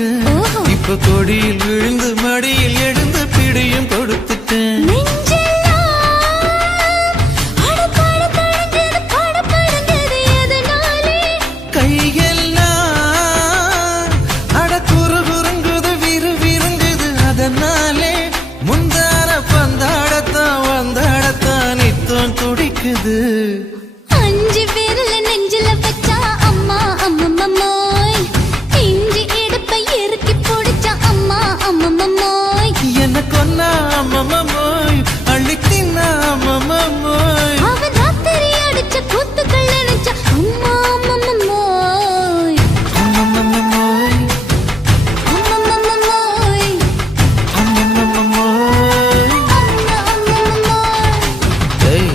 மாத்திட்டேன். இப்ப கொடியில் விழுந்து மடியில் எழுந்து பிடியும் கொடுத்துட்டேன். கையெல்லாம் அட குறுகுறுங்குது விறுவிறுங்குது அதனாலே முந்தான பந்தாடத்தான் வந்தாடத்தான் நித்தம் துடிக்குது. அஞ்சு பேர்ல நெஞ்சில வச்சா அம்மா அம்மம்மோய், இஞ்சி இடுப்பை இறுக்கி பிடிச்சா அம்மா அம்மம்மோய், என்ன கொன்னா அம்மம்மோய் அள்ளி தின்னா அம்மம்மோய், அவன் ராத்திரி அடிச்ச கூத்துக்கள் நினைச்சா அம்மா அம்மம்மோய் அம்மம்மோய் அம்மம்மோய் அம்மம்மோய். அம்மம்மோய். ஏய்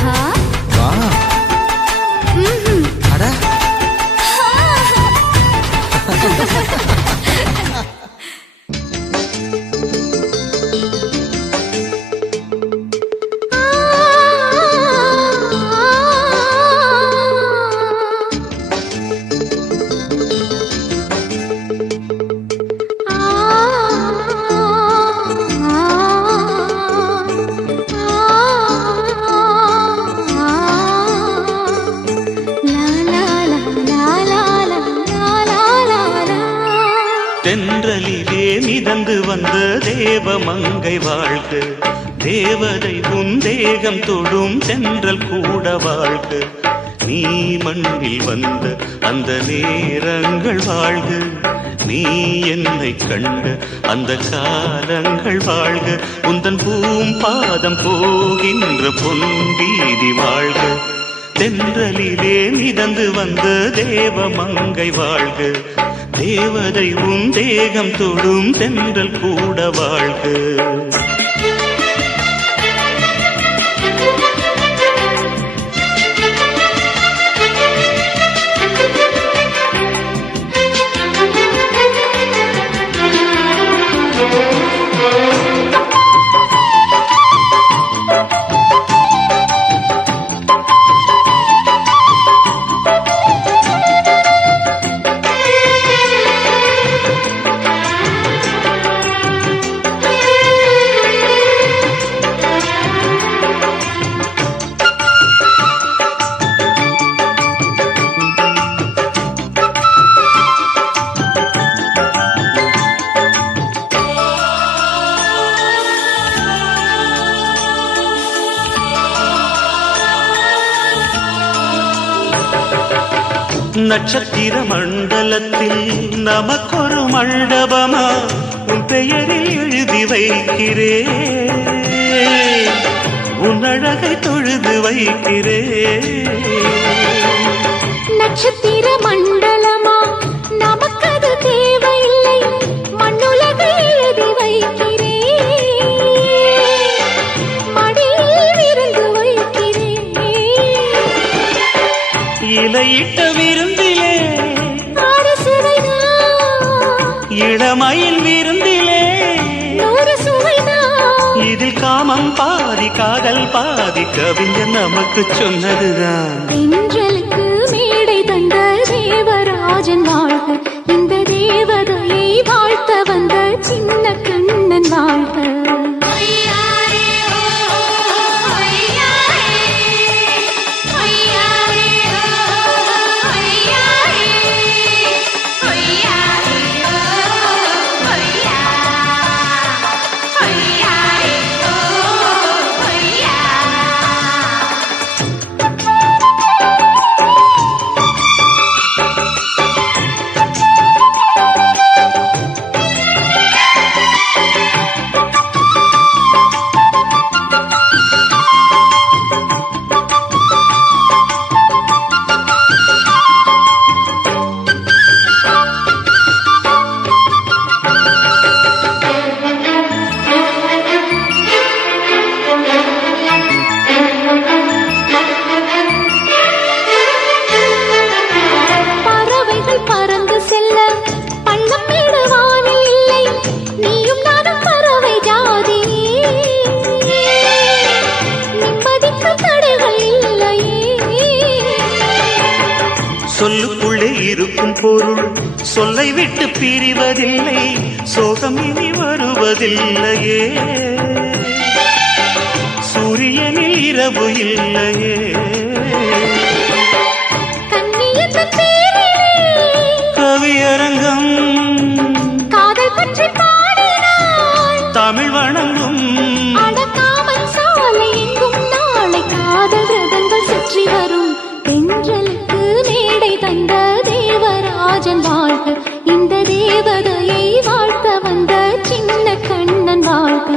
ஹா வா அட தென்றலிலே மிதந்து வந்த தேவமங்கை வாழ்க, தேவதை உன் தேகம் தொடும் தென்றல் கூட வாழ்க, நீ மண்ணில் வந்த அந்த நேரங்கள் வாழ்க, நீ என்னை கண்ட அந்த காலங்கள் வாழ்க, உந்தன் பூம்பாதம் போகின்ற பொன்வீதி வாழ்க, தென்றலிலே மிதந்து வந்த தேவமங்கை வாழ்க, தேவதை உன் தேகம் தொடும் தென்றல் கூட வாழ்க. நட்சத்திர மண்டலத்தில் நமக்கொரு மண்டபமா உன் பெயரில் எழுதி வைக்கிறேன், உன் அழகை தொழுது வைக்கிறேன். நட்சத்திர மண்டலமா நமக்கது தேவையில்லை, மண்ணுலகை எழுதி வைக்கிறேன், மடியில் விருந்து வைக்கிறேன். இலையிட்ட விருந்திலே ஆறு சுவைதான், இளமயில் விருந்திலே நூறு சுவைதான், இதில் காமம் பாதி காதல் பாதி கவிஞர் நமக்கு சொன்னதுதான். தென்றலுக்கு மேடை தந்த தேவராஜன் வாழ்க, இந்த தேவதையை வாழ்த்த வந்த சின்ன கண்ணன் வாழ்க. சொல்லுக்குள்ளே இருக்கும் பொருள் சொல்லை விட்டு பிரிவதில்லை, சோகம் இனி வருவதில்லையே, சூரியனில் இரவு இல்லையே. கவியரங்கம் காதல் பற்றி பாடினாள், தமிழ் வணங்கும் அடக்காமல் சாலை எங்கும் நாளை காதல் ரதங்கள் சுற்றி வரும். தென்றலுக்கு மேடை தந்த தேவராஜன் வாழ்க, இந்த தேவதையை வாழ்த்த வந்த சின்ன கண்ணன் வாழ்க.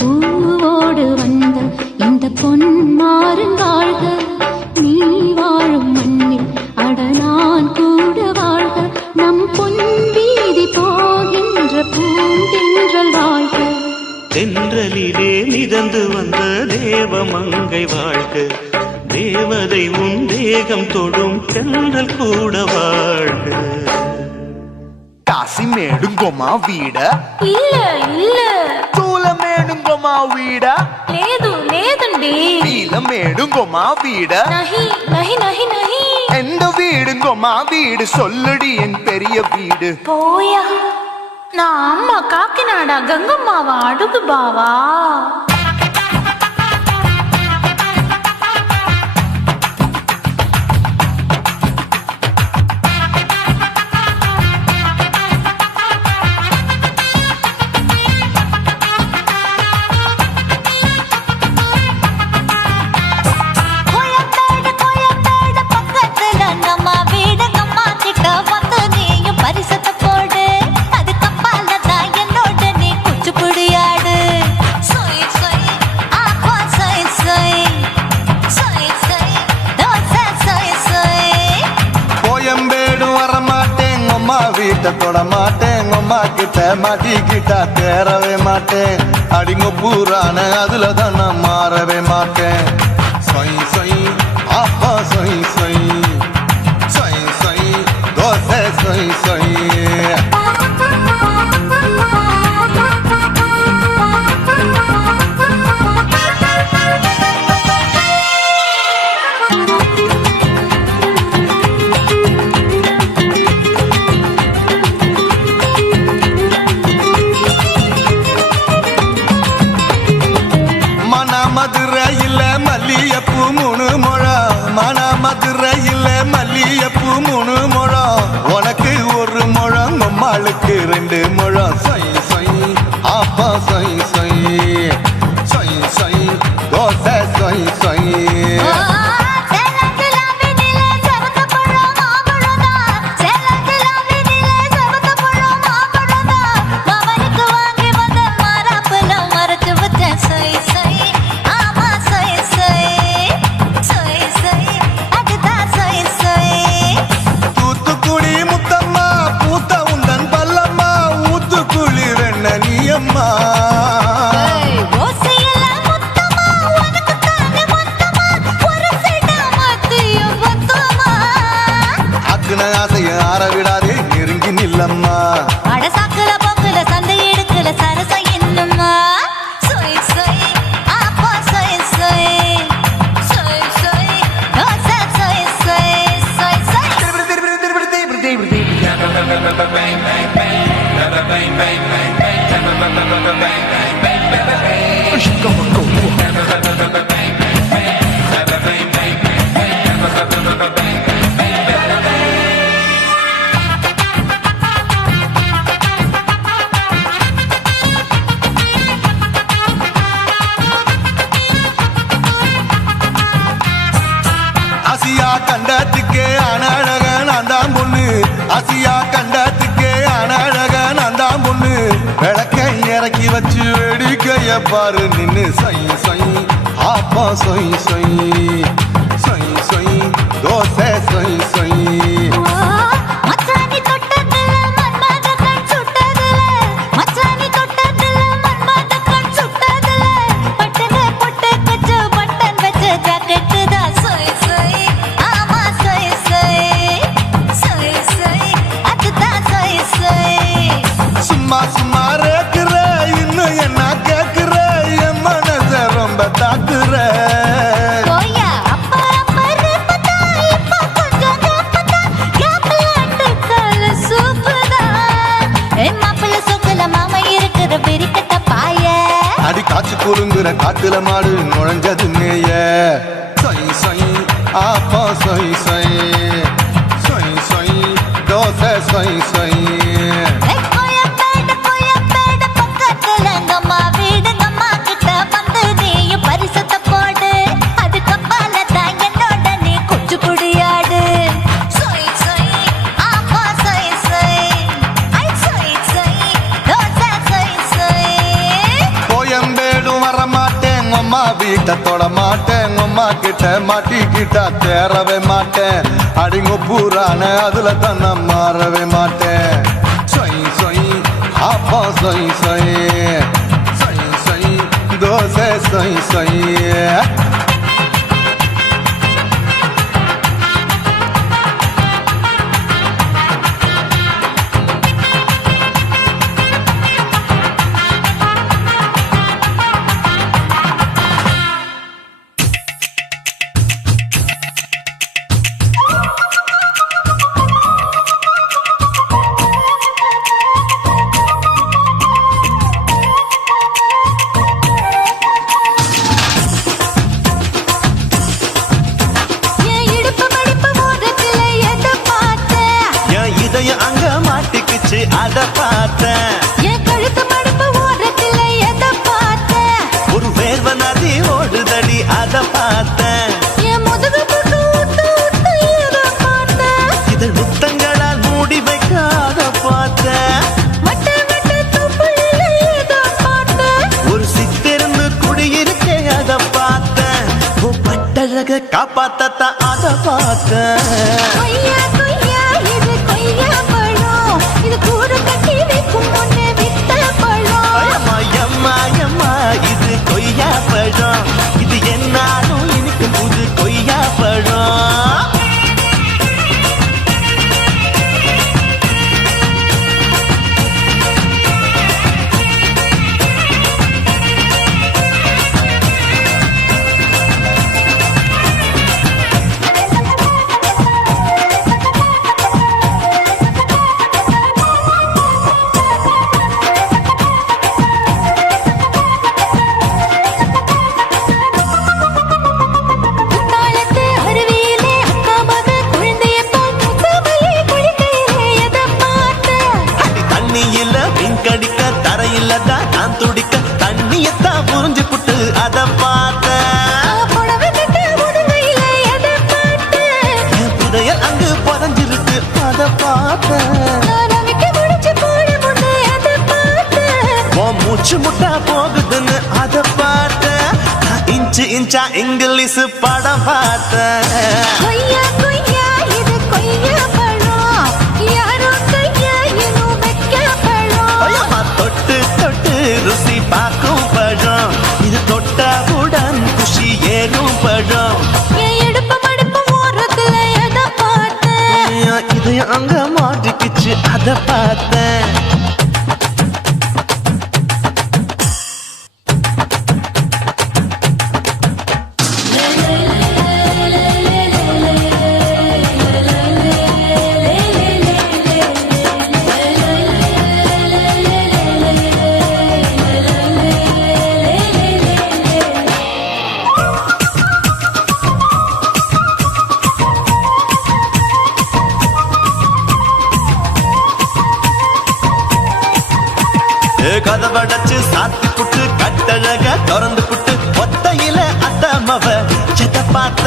பூவோடு வந்த இந்த பொன்மாறன் வாழ்க, நீ வாழும் மண்ணில் அட நான் கூட வாழ்க. நம் பொன் வீதி போகின்ற பூந்தென்றல் வாழ்க. தென்றலிலே மிதந்து வந்த தேவமங்கை வாழ்க, தேவதை உன் தேகம் தொடும் தென்றல் கூட வாழ்க. కాశీమేడుంగోమా వీడ இல்ல இல்ல చూలమేడుంగోమా వీడ లేదు లేదండి. నీలమేడుంగోమా వీడ நஹி நஹி நஹி நஹி. எந்த வீடுங்கோமா வீடு சொல்லுடி என் பெரிய வீடு. போயா, நான் அம்மா காக்கிநாடா கங்கம்மாவா அడుகு பாவா. வீட்டை தொட மாட்டேன், அம்மா கிட்ட மாட்டிக்கிட்டா தேரவே மாட்டேன். அடிங்க பூரான அதுல தான் நான் மாறவே மாட்டேன். சொய் சொய் அப்பா சொய் சொய் சொய் சொய் தோசை சொய் சொய். மதுரையில் மல்லியப்பூ 3 முழம், மன மதுரையில் மல்லியப்பூ 3 முழம், உனக்கு 1 முழம், அம்மாளுக்கு 2 முழம். சொய் சொய் அப்பா சொய் சொய் சொய் சொய் தோசை சொய் சொய். ஆசைய ஆற விடாதே நெருங்கி நில்லம்மா. அட சாக்குல போக்குல சந்தை எடுக்கல சரச என்னம்மா. சொய் சொய் அப்பா சொய் சொய் சொய் சொய் தோசை சொய் சொய் சொய் சொய். ஆசியா கண்டத்துக்கே அனழக நான் தான் பொண்ணு, ஆசியா கண்டத்துக்கே அனழக நான் தான் பொண்ணு. விளக்கை இறக்கி வச்சு வேடிக்கைய பாரு நின்னு. சொய் சொய் ஆப்பா சொய் சொய் சொய் சொய் தோசை சொய் சொய். மச்சானி தொட்டதுல மன்மத கண் சுட்டதுல, மச்சானி தொட்டதுல மன்மத கண் சுட்டதுல, பட்டன பொட்டு கச்சு பட்டன் வச்ச ஜாக்கெட்டு தான். சொய் சொய் ஆமா சொய் சொய் சொய் சொய் அதுதான் சொய் சொய். சும்மா சும்மா ரேக்குற இன்னும் என்ன கேக்குற, என் மனச ரொம்ப தாக்குற. போயா அட காட்டுல மாடு நுழைஞ்சது மேய சொய் சொய் ஆப்பா சொய் சொய் சொய் சொய் தோசை சொய் சொய் கோயம்பேடு பக்கத்துல எங்கம்மா வீடு அம்மா கிட்ட வந்து நீயும் பரிசத்தை போடு அதுக்கப்பால தான் என்னோட நீ குச்சி புடியாடு சொய் சொய் ஆப்பா சொய் சொய் ஐ சொய் சொய் தோசை சொய் சொய் கோயம்பேடு வரமாட்டேன் அம்மா வீட்டை தொட மாட்டேன் அம்மா கிட்ட மாட்டிக்கிட்டா தேரவே மாட்டேன் அடிங்க பூரான அதுல தான் நான் மாறவே மாட்டேன் சொய் சொய் ஆப்பா சொய் சொய் சொய் சொய் தோசை சொய் சொய் என் இடுப்பு மடிப்பு ஓரத்துல எதை பார்த்தேன் என் இதயம் அங்க மாட்டிக்கிச்சு அத பார்த்தேன் என் கழுத்து மடிப்பு ஓரத்துல எதை பார்த்தேன் ஒரு வேர்வ நதி ஓடுதடி அத பார்த்தேன் என் முதுகு புட்டு ஊத்து ஊத்து எதை பார்த்தேன் இதழ் முத்தங்களால் மூடி வைக்க அத பார்த்தேன் வட்ட வட்ட தூப்புல எதை பார்த்தேன் ஒரு சித்திருந்து குடியிருக்கே அத பார்த்தேன் உன் பட்டழக காப்பாத்தத்தான் அத பார்த்தேன் கொய்யா கொய்யா இது கொய்யா பழம் இது கூடு கட்டி வைக்கும் முன்னே வித்த பழம் அம்மா எம்மா எம்மா இது கொய்யா பழம் இது என்னாலும் இனிக்கும் புது கொய்யா பழம் குத்தாலத்து அருவியிலே அக்கா மக குழந்தைய போல் முத்தமையே குளிக்கையிலே எதை பார்த்தேன் அடி தண்ணியில மீன் கடிக்க தரையில தான் நான் துடிக்க தண்ணியத்தான் புரிஞ்சு புட்டு அத பார்த்தேன் புடவை கட்ட முதுகையில எதை பார்த்தேன் என் புதையல் அங்கு புதஞ்சிருக்கு அத பார்த்தேன் நான் ரவிக்க முடிச்சு போட முன்னே எதை பார்த்தேன் உன் மூச்சு முட்டா போகுதுன்னு அத பார்த்தேன் நான் இன்ச்சு இன்ச்சா இங்கிலீஷ் படம் பார்த்தேன் கொய்யா கொய்யா இது கொய்யா பழம் யாரோ கையா இன்னும் வைக்க பழம் ஐயம்மா தொட்டு தொட்டு ருசி பார்க்கும் பழம் இது தொட்டவுடன் குஷி ஏறும் பழம் என் இடுப்பு மடிப்பு ஓரத்துல எதை பார்த்தேன் என் இதயம் அங்க மாட்டிக்கிச்சு அத பார்த்தேன் கதவடைச்சு சாத்தி புட்டு கட்டழக திறந்து புட்டு ஒத்தையில அத்தமவ செத்த பார்த்த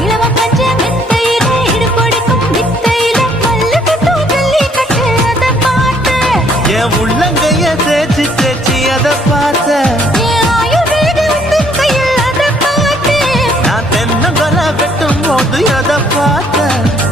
இளவ பஞ்ச மெத்தையில இடுப்பொடிக்கும் வித்தையில மல்லு கட்டும் ஜல்லி கட்டு அதை பார்த்தேன் என் உள்ளங்கைய தேய்ச்சி தேய்ச்சி அத பார்த்த என் ஆயுர்வேத உந்தன் கையில் அதை பார்த்தேன் நான் தென்னங்கொலை வெட்டும் போது அத பார்த்த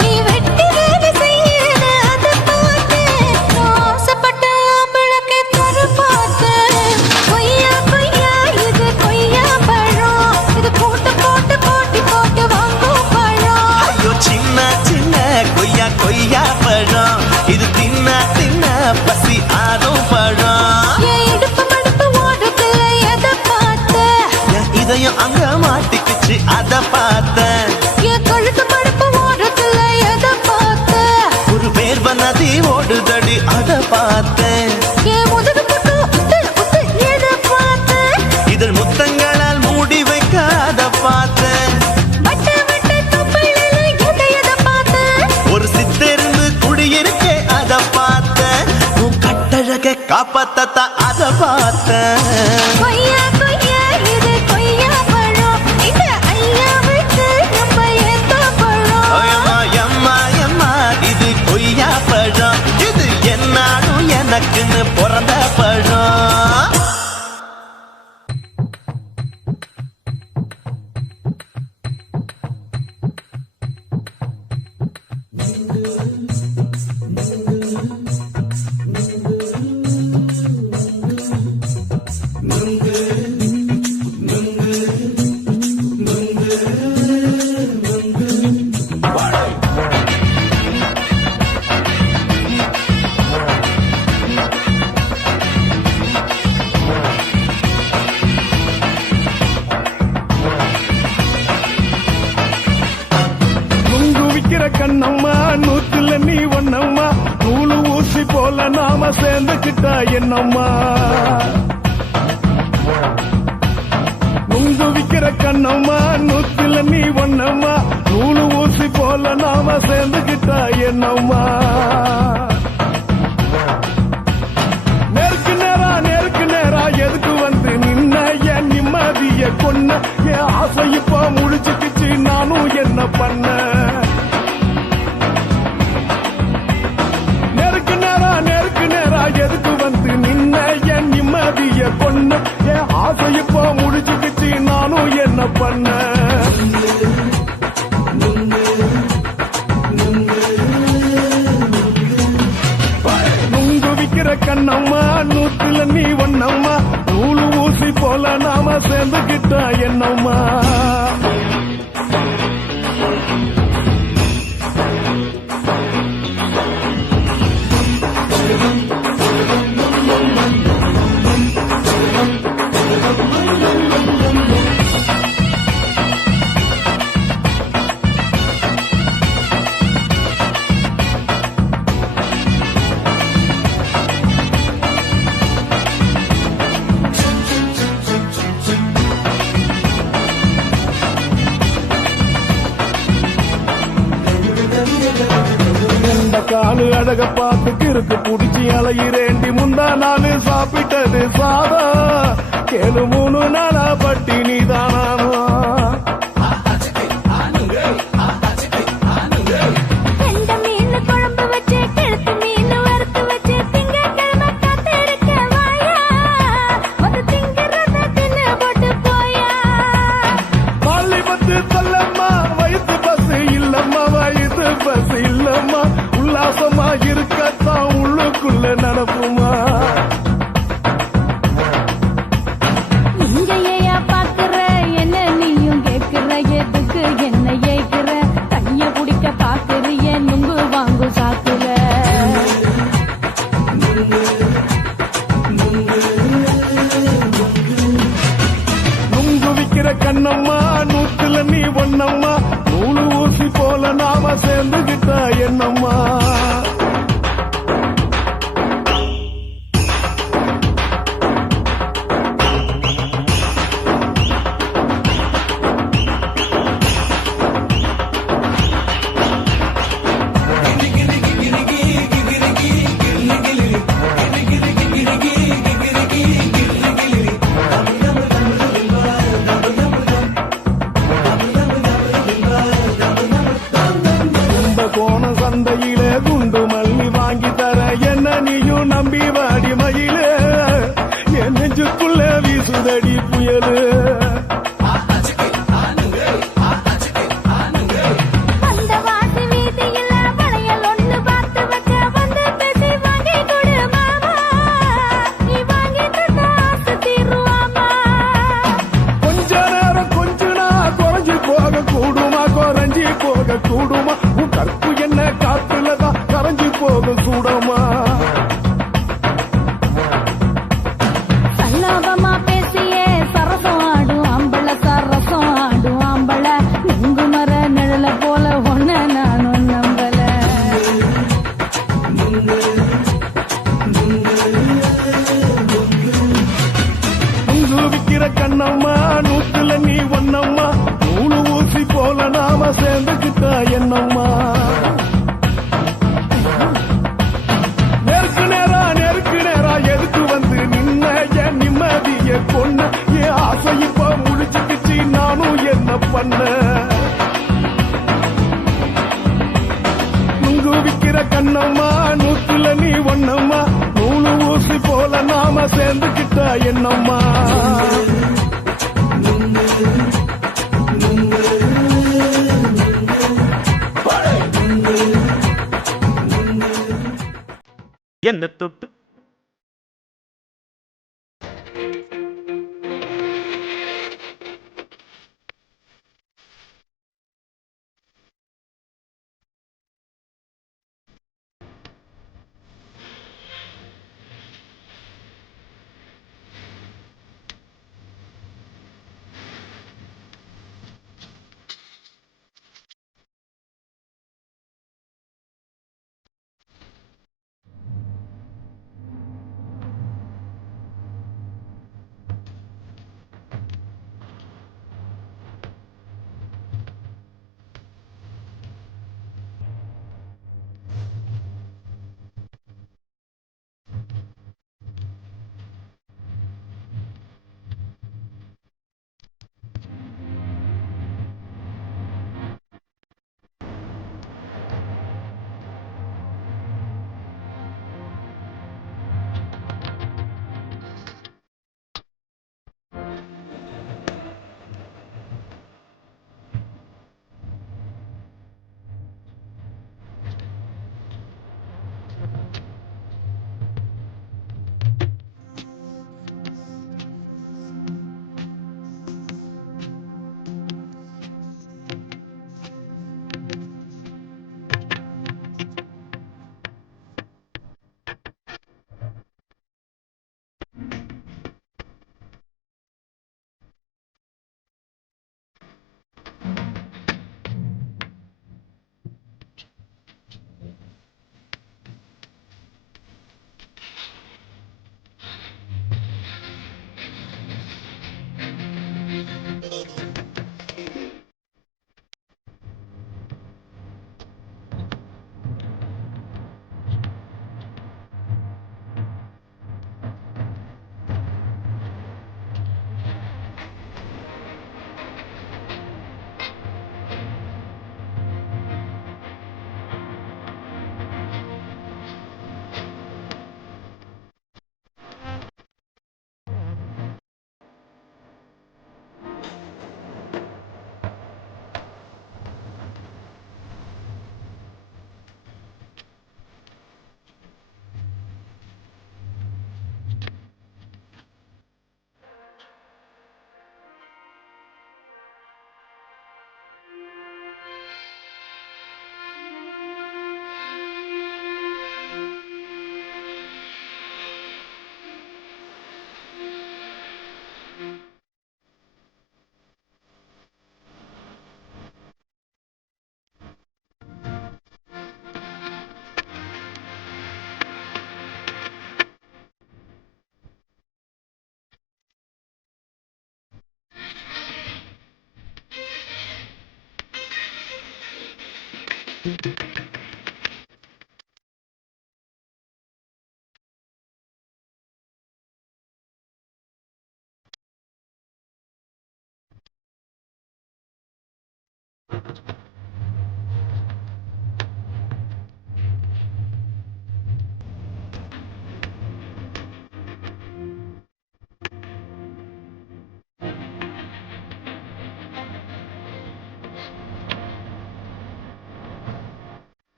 நீ வெட்டி வேலை செய்யறது அதை பார்த்தேன் நான் ஆசைப்பட்ட ஆம்பளுக்கு தர பார்த்தேன் கொய்யா கொய்யா இது கொய்யா பழம் இது போட்டு போட்டு போட்டி போட்டு வாங்கும் பழம் ஐயோ சின்ன சின்ன கொய்யா கொய்யா பழம் இது தின்ன தின்ன பசி ஆறும் பழம் என் இடுப்பு மடுப்பு ஓட்டத்துல எதை பார்த்தேன் என் இதயம் அங்க மாட்டிக்கிச்சு அத பார்த்தேன் என் கழுத்து மடுப்பு ஓட்டத்துல எதை பார்த்தேன் ஒரு வேர்வ நதி ஓடுதடி அத பார்த்தேன் என் முதுகு புட்டு உத்து உத்து எதை பார்த்தேன் இதழ் முத்த காப்பாத்தத்தா அத பார்த்தேன். கொய்யா கொய்யா இது கொய்யா பழம், இந்த ஐயாவுக்கு நம்ம ஏத்த பழம். எம்மா எம்மா எம்மா இது கொய்யா பழம், இது என்னாலும் எனக்குன்னு பிறந்த பழம். கண்ணம்மா நூத்துல நீ ஒண்ணம்மா, நூலு ஊசி போல நாம சேர்ந்துக்கிட்டா என்னம்மா. நுங்கு விக்கிற கண்ணம்மா நூத்துல நீ ஒண்ணம்மா, நூலு ஊசி போல நாம சேர்ந்துக்கிட்டா என்னம்மா. நேருக்கு நேரா எதுக்கு வந்து நின்ன, என் நிம்மதிய கொன்ன, என் ஆசை இப்ப முடிச்சுக்கிச்சு நானும் என்ன பண்ண. நேருக்கு நேரா எதுக்கு வந்து நின்ன, என் நிம்மதிய கொன்ன, என் ஆசை இப்போ முடிச்சுக்கிச்சு நானும் என்ன பண்ண. நுங்கு விக்கிற கண்ணம்மா நூத்துல நீ ஒண்ணம்மா, நூலு ஊசி போல நாம சேர்ந்துக்கிட்டா என்னம்மா. காலு அழக பார்த்து இருக்கு புடிச்சி அலையிறேண்டி, முந்தா நாலு சாப்பிட்டது சாதா, கேளு 3 நாளா பட்டினி தானானோ. கெண்ட மீன் குழம்பு வச்சு, கெளுத்து மீன் வறுத்து வச்சு, திங்கட்கிழமை காத்திருக்க வாயா, வந்து திங்கிறத தின்னு போட்டு போயா. பள்ளி பத்து சொல்லம்மா, வயிற்று பசு இல்லம்மா, வயிற்று பசு இல்லம்மா, உல்லாசமா இருக்கத்தான் உள்ளுக்குள்ள நடப்புமா. இங்கேயா பாக்குற என்ன நீயும் கேட்கிற, எதுக்கு என்ன ஏய்க்கிற, கைய குடிக்க பாக்குறிய நுங்கு வாங்கு சாக்குற. நுங்கு விக்கிற கண்ணம்மா நூத்துல நீ ஒண்ணம்மா, நூலு ஊசி போல நாம சேர்ந்துகிட்டா என்னம்மா. சந்தையிலே குண்டு மல்லி வாங்கி தர, என்ன நீயும் நம்பி வாடி மயிலே, என் நெஞ்சுக்குள்ள வீசுதடி புயலு. அந்த வாசி வீதியில வளையல் ஒண்ணு பார்த்து வைக்க, வந்து பேசி வாங்கி கொடு மாமா, நீ வாங்கி தந்தா ஆசை தீருவாமா. கொஞ்ச நேரம் கொஞ்சனா குறைஞ்சி போக கூடுமா, குறைஞ்சி போக கூடுமா, உன் கற்பு என்ன காத்துலதான் கரைஞ்சி போக கூடமா. சல்லாபமா பேசியே சரசம் ஆடும் ஆம்பள, சரசம் ஆடும் ஆம்பள, நுங்கு மர நிழல போல ஒன்ன நானும் நம்பல. நுங்கு விக்கிற கண்ணம்மா நூத்துல நீ ஒண்ணம்மா, நூலு ஊசி போல நாம சேர்ந்துக்கிட்டா என்னம்மா. பண்ண நுங்கு விக்கிற கண்ணம்மா நூத்துல நீ ஒண்ணம்மா நூலு ஊசி போல நாம சேர்ந்துக்கிட்ட என்னம்மா என்ன தொட்டு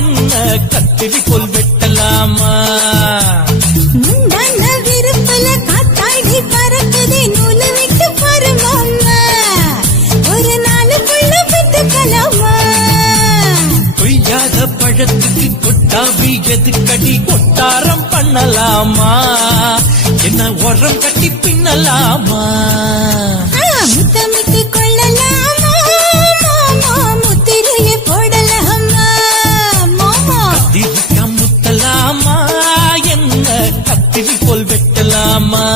என்ன கத்திரி போல் வெட்டலாமா முந்தான விருப்பல காத்தாடி பறக்குதே நூலை விட்டு பருமாமா ஒரு நாளுக்குள்ள பெத்துக்கலாமா கொய்யாத பழத்துக்கு கொட்டாவி எதுக்கடி கொட்டாரம் பண்ணலாமா என்ன உரம் கட்டி பின்னலாமா முத்தமிட்டு கொள்ளலாமா மாமா முத்திரையை போடலாமா மாமா கத்திரிக்கா முத்தலாமா என்ன கத்திரி போல் வெட்டலாமா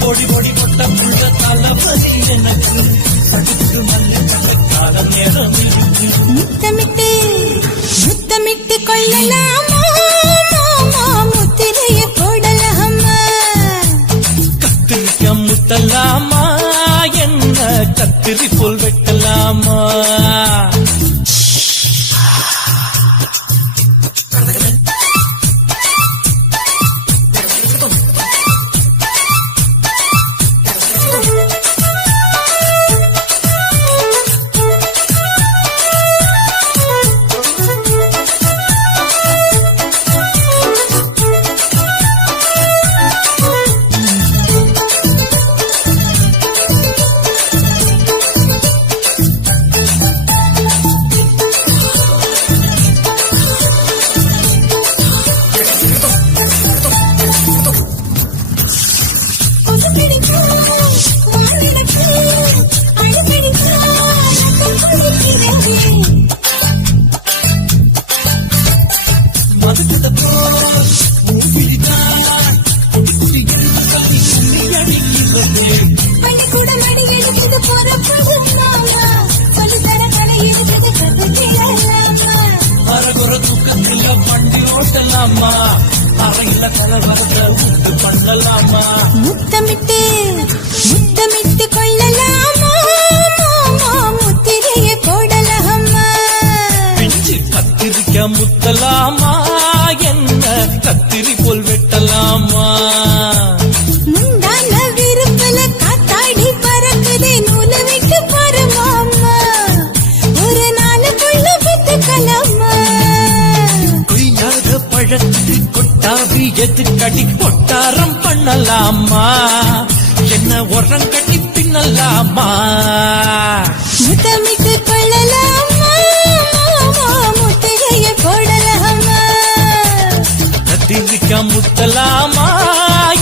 பொடி பொடி கொட்ட புள்ள தளபதி எனக்கு படித்து மல்ல காலம் நேரம் முத்தமிட்டு முத்தமிட்டு கொள்ளலாமா மாமா முத்திரையை போடலாமா கத்திரிக்கா முத்தலாமா என்ன கத்திரி போல் வெட்டலாமா அரகுற தூக்கத்தில் வண்டி ஓட்டலாமா அறையில கலவரத்தை உண்டு பண்ணலாமா முத்தமிட்டு முத்தமிட்டு கொள்ளலாமா மாமா முத்திரையை போடலாமா பிஞ்சு கத்திரிக்கா முத்தலாமா என்ன கத்திரி போல் வெட்டலாமா முந்தான விருப்பல காத்தாடி பறக்குதே நூலை விட்டு பருமாமா ஒரு நாளுக்குள்ள பெத்துக்கலாமா கொய்யாத பழத்துக்கு கொட்டாவி எதுக்கடி கொட்டாரம் பண்ணலாமா என்ன உரம் கட்டி பின்னலாமா முத்தமிட்டு கொள்ளலாமா மாமா முத்திரையை போடலாமா கத்திரிக்கா முத்தலாமா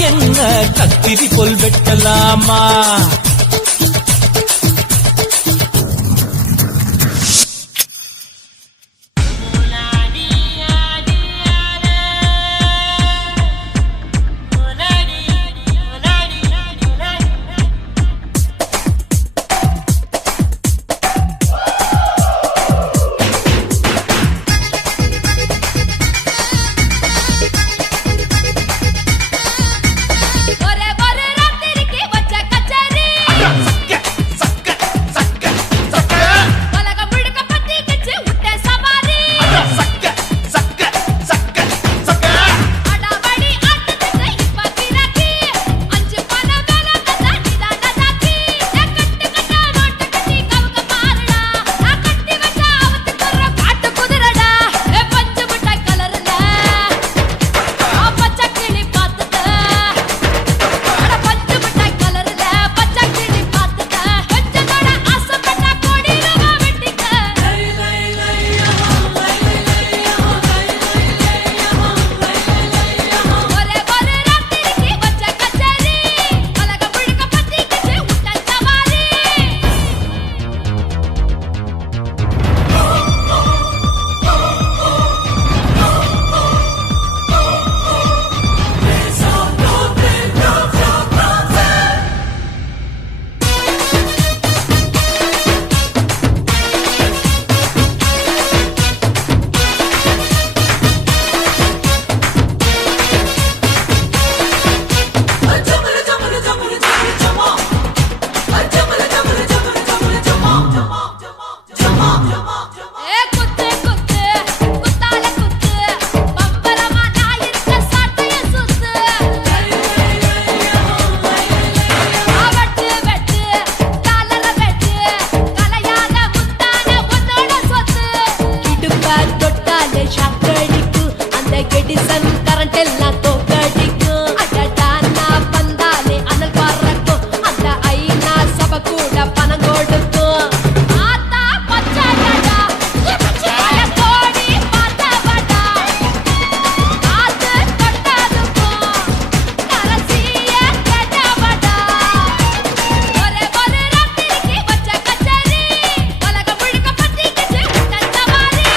என்ன கத்திரி போல் வெட்டலாமா ஒரே ஒரு ராத்திரிக்கு வச்ச கச்சேரி எடிசன் கரண்ட் எல்லாம் தோக்கடிக்கும் அடடா நான் வந்தாலே அனல் பறக்கும் அந்த ஐநா சபை கூட பணம் கொடுக்கும் ஆத்தா பச்சடடா பல கோடி பார்த்தவடா காத்து தொட்டதுக்கும் கரசிய கேட்டவடா ஒரே ஒரு ராத்திரிக்கு வச்ச கச்சேரி உலகம் முழுக்க பத்திக்கிச்சு தந்தவாரி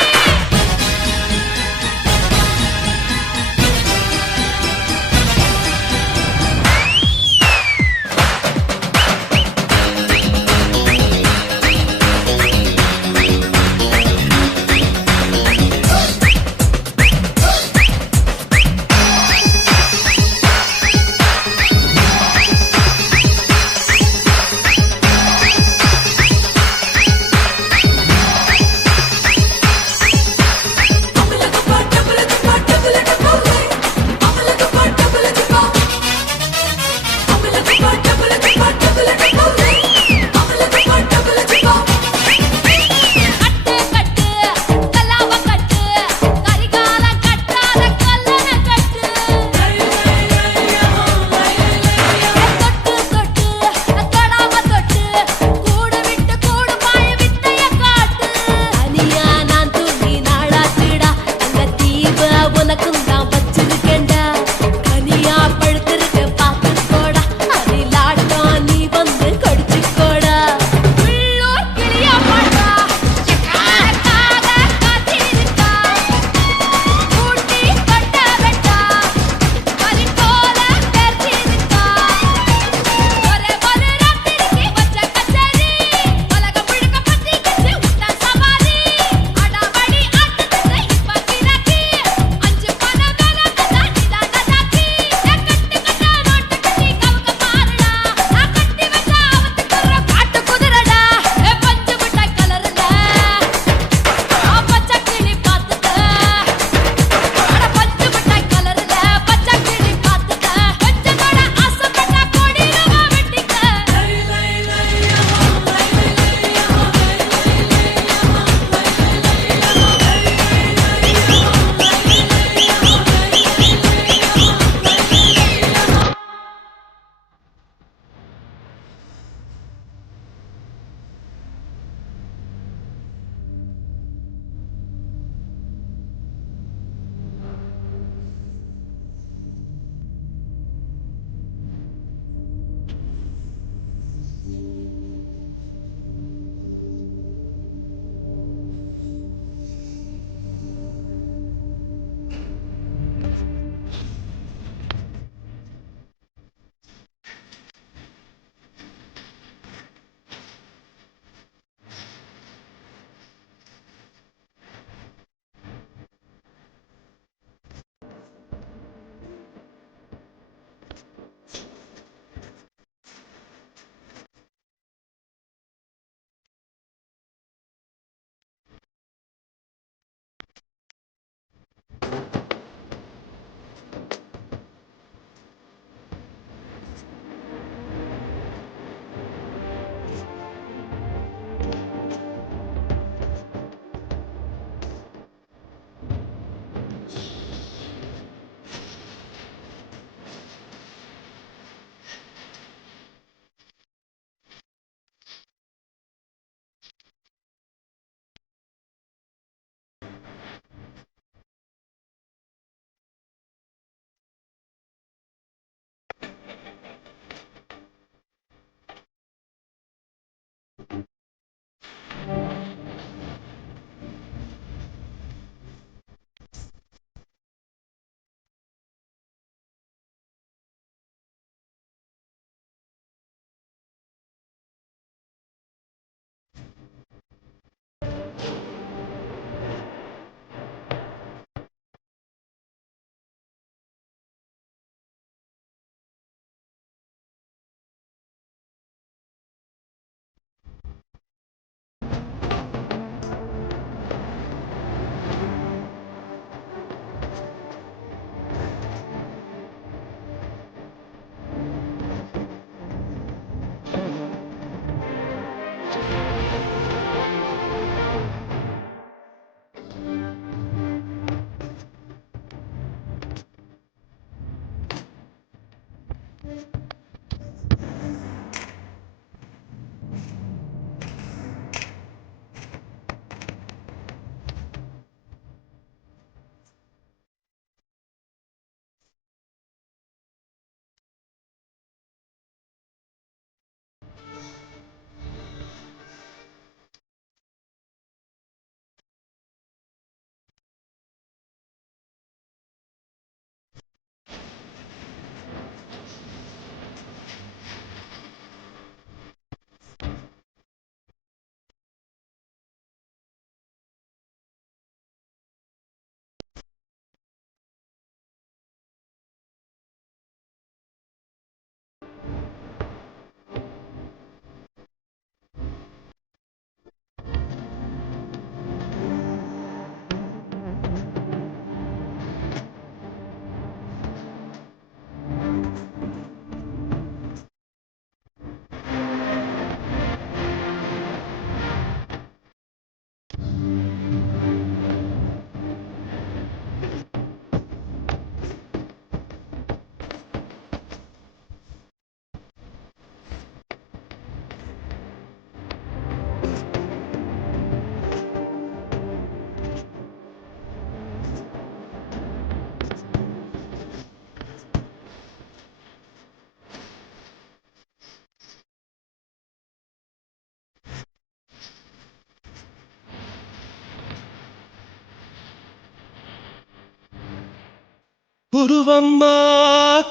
குருவம்மா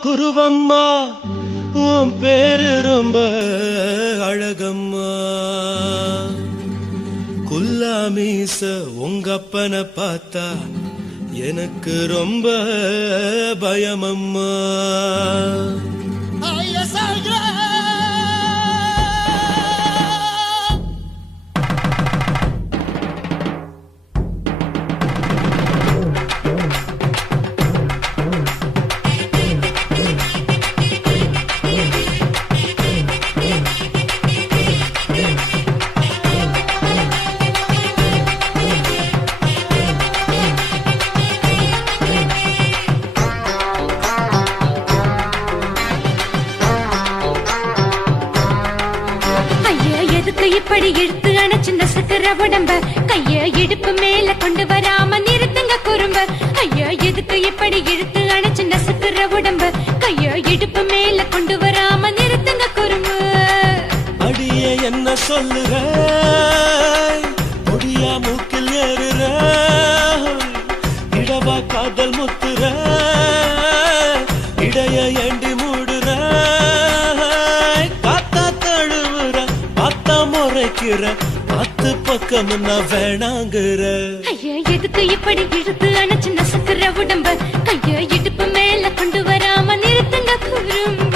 குருவம்மா உன் பேரு ரொம்ப அழகம்மா குல்லாமீச உங்க அப்பனை பார்த்தா எனக்கு ரொம்ப பயமம்மா இப்படி இழுத்து அணைச்சு நசுக்கிற உடம்ப கைய இடுப்பு மேல கொண்டு வராம நிறுத்துங்க குறும்ப ஐயா எதுக்கு இப்படி இழுத்து அணைச்சு நசுக்கிற உடம்ப கைய இடுப்பு மேல கொண்டு வராம நிறுத்துங்க குறும்பு அடியே என்ன சொல்லுற முடியா மூக்கில் ஏறுற இடவா காதல் முத்துற இடைய ஏண்டி மூடுற காத்தா தழுவுற பார்த்தா முறைக்கிற பத்து பக்கம் நான் வேணாங்குற ஐயா எதுக்கு இப்படி இழுத்து அணைச்சு நசுக்கிற உடம்ப கைய இடுப்பு மேல கொண்டு வராம நிறுத்துங்க குறும்ப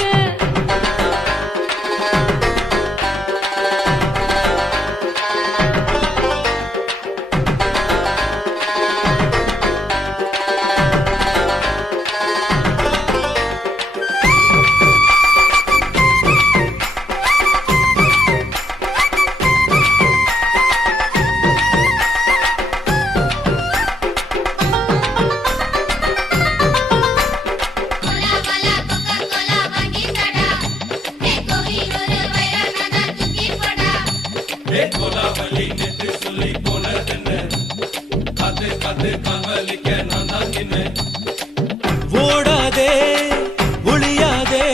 ஓடாதே ஒளியாதே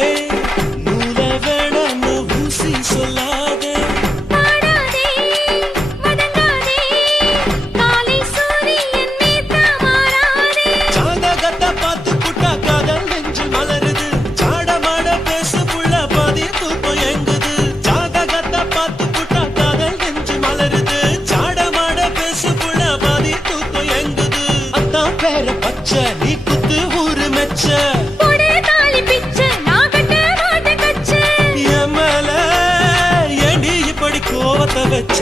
நூல வேணான்னு ஊசி சொல்லாதே பாடாதே வதங்காதே காலை சூரியன் மீத மாறாதே ஜாதகத்தை பார்த்து புட்டா காதல் நெஞ்சு மலருது சாடமாட பேசு புள்ள பாதி தூக்கம் எங்குது ஜாதகத்தை பார்த்து புட்டா காதல் நெஞ்சு மலருது சாடமாட பேசு புள்ள பாதி தூக்கம் எங்குது அத்தான் பேர பச்சை நீ குத்து ஊரு மெச்ச போடே தாலி பிச்சை நான் கட்ட மாட்டேன் கச்சை எமல ஏண்டி இப்படி கோவத்தை வச்ச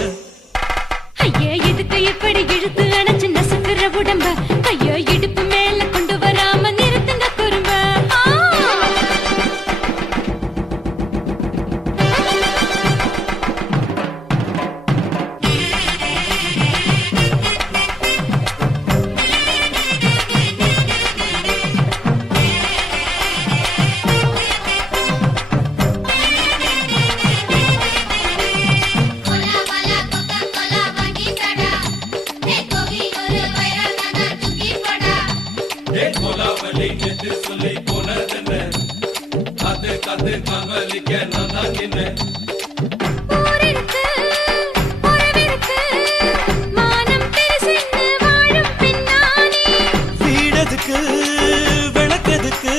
ஐயா எதுக்கு இப்படி இழுத்து அணைச்சு நசுக்கிற உடம்ப கைய இடுப்பு மேல கொண்டு வராம நிறுத்துங்க குறும்ப ஊரிருக்கு உறவிருக்கு மானம் பெருசென்னு வாழும் பெண்ணானே வீடதுக்கு விளக்கதுக்கு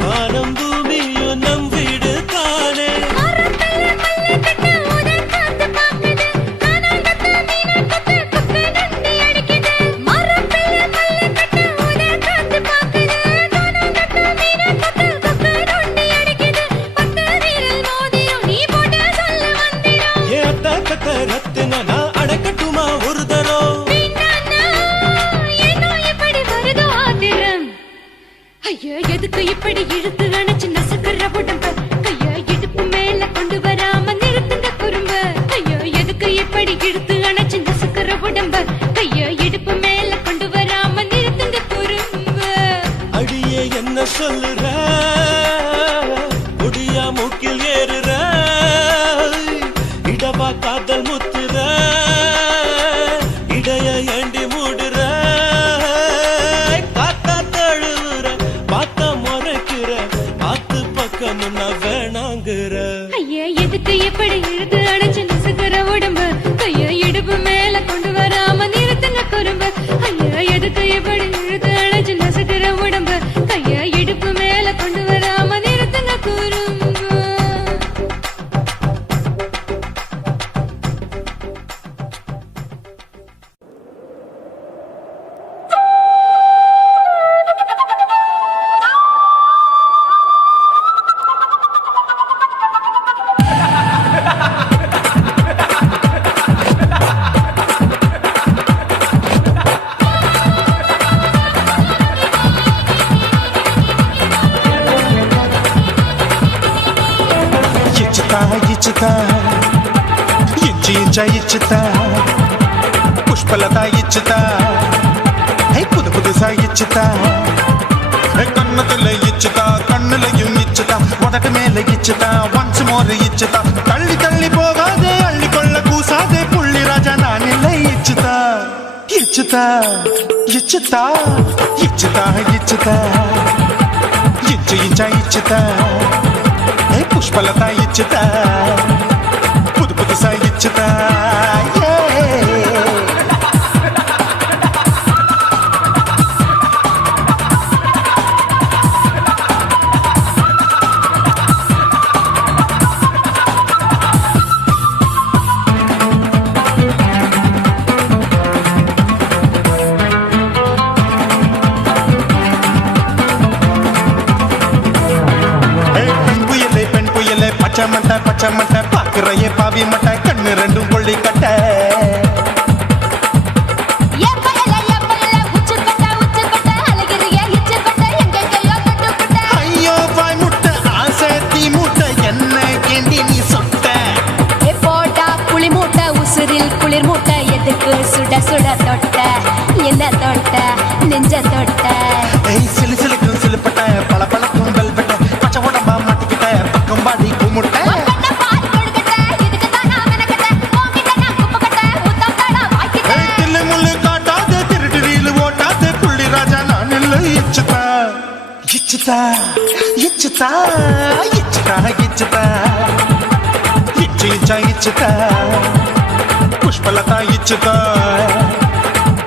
வானம் பூமியும் நம் வீடு தானே மரத்துல மல்லி கட்டு உதர் காத்து பாக்குது கானாங்கத்து மீனாக்கத்து குப்பை நொண்டி அடிக்குது மரத்துல மல்லி கட்டு உதர் காத்து பாக்குது கானாங்கத்து மீனாக்கத்து குப்பை நொண்டி அடிக்குது பத்து வீரல் மோதியும் நீ போட்டு சொல்ல வந்திடும் ஏத்த கத்த ரத்தின நான் அடக்கட்டுமா ஒரு தரம் வேண்டான்னா ஏனோ இப்படி வருதோ ஆத்திரம் ஐயா எதுக்கு இப்படி இழுத்து அணைச்சு நசுக்கிற உடம்ப கைய இடுப்பு மேல கொண்டு வராம நிறுத்துங்க குறும்ப ஐயா எதுக்கு இப்படி இழுத்து அணைச்சு நசுக்கிற உடம்ப கைய இடுப்பு மேல கொண்டு வராம நிறுத்துங்க குறும்ப அடியே என்ன சொல்லுற முடியா மூக்கில் ஏறுற இடவா காதல் முத்துற இடைய ஏண்டி மூடுற காத்தா தழுவுற பார்த்தா முறைக்கிற பார்த்து பக்கம் நான் வேணாங்குற ஐயா எதுக்கு இப்படி இழுத்து அணைச்சு நசுக்கிற உடம்ப கைய இடுப்பு மேல கொண்டு வராம நிறுத்துங்க குறும்ப ஐயா எதுக்கு இப்படி இழுத்து அணைச்சு நசுக்கிற உடம்ப கைய ఇచ్చుతా ఇంచి ఇంచా ఇచ్చుతా పుష్పలత ఇచ్చుతా புது புதுசா இச்சுதா கண்ணத்துல இச்சுதா கண்ணுலையும் இச்சுதா உதட்டு மேல இச்சுதா ஒன்ஸ் மோர் இச்சுதா தள்ளி தள்ளி போகாதே அள்ளி கொள்ள கூசாதே புள்ளி ராஜா நான் இல்லை இச்சுதா இச்சுதா இச்சுதா இச்சுதா இச்சுதா இச்சு இச்சா இச்சுதா புஷ்பலதா இச்சுதா புது புதுசா இச்சுதா பச்சை மட்டை பாக்குறையே பாவி மட்டை கண்ணு ரெண்டும் கொள்ளி கட்ட ஐயோ வாய் முட்டை ஆசை தீ முட்டை என்ன கேண்டி நீ சொட்ட போட்டா புளி மூட்டை உசுரில் குளிர் மூட்டை எதுக்கு சுட சுட தொட்ட என்ன தொட்ட நெஞ்ச தொட்ட சிலு சிலுக்கும் சிலுப்பட்ட பல பழக்கும் வெல்வெட்ட பச்சை உடம்பா மாட்டிக்கிட்ட பக்கம் பாடி குமுட்ட இச்சுதா இச்சுதா இச்சுதா இச்சுதா இச்சு இச்சா இச்சுதா புஷ்பலதா இச்சுதா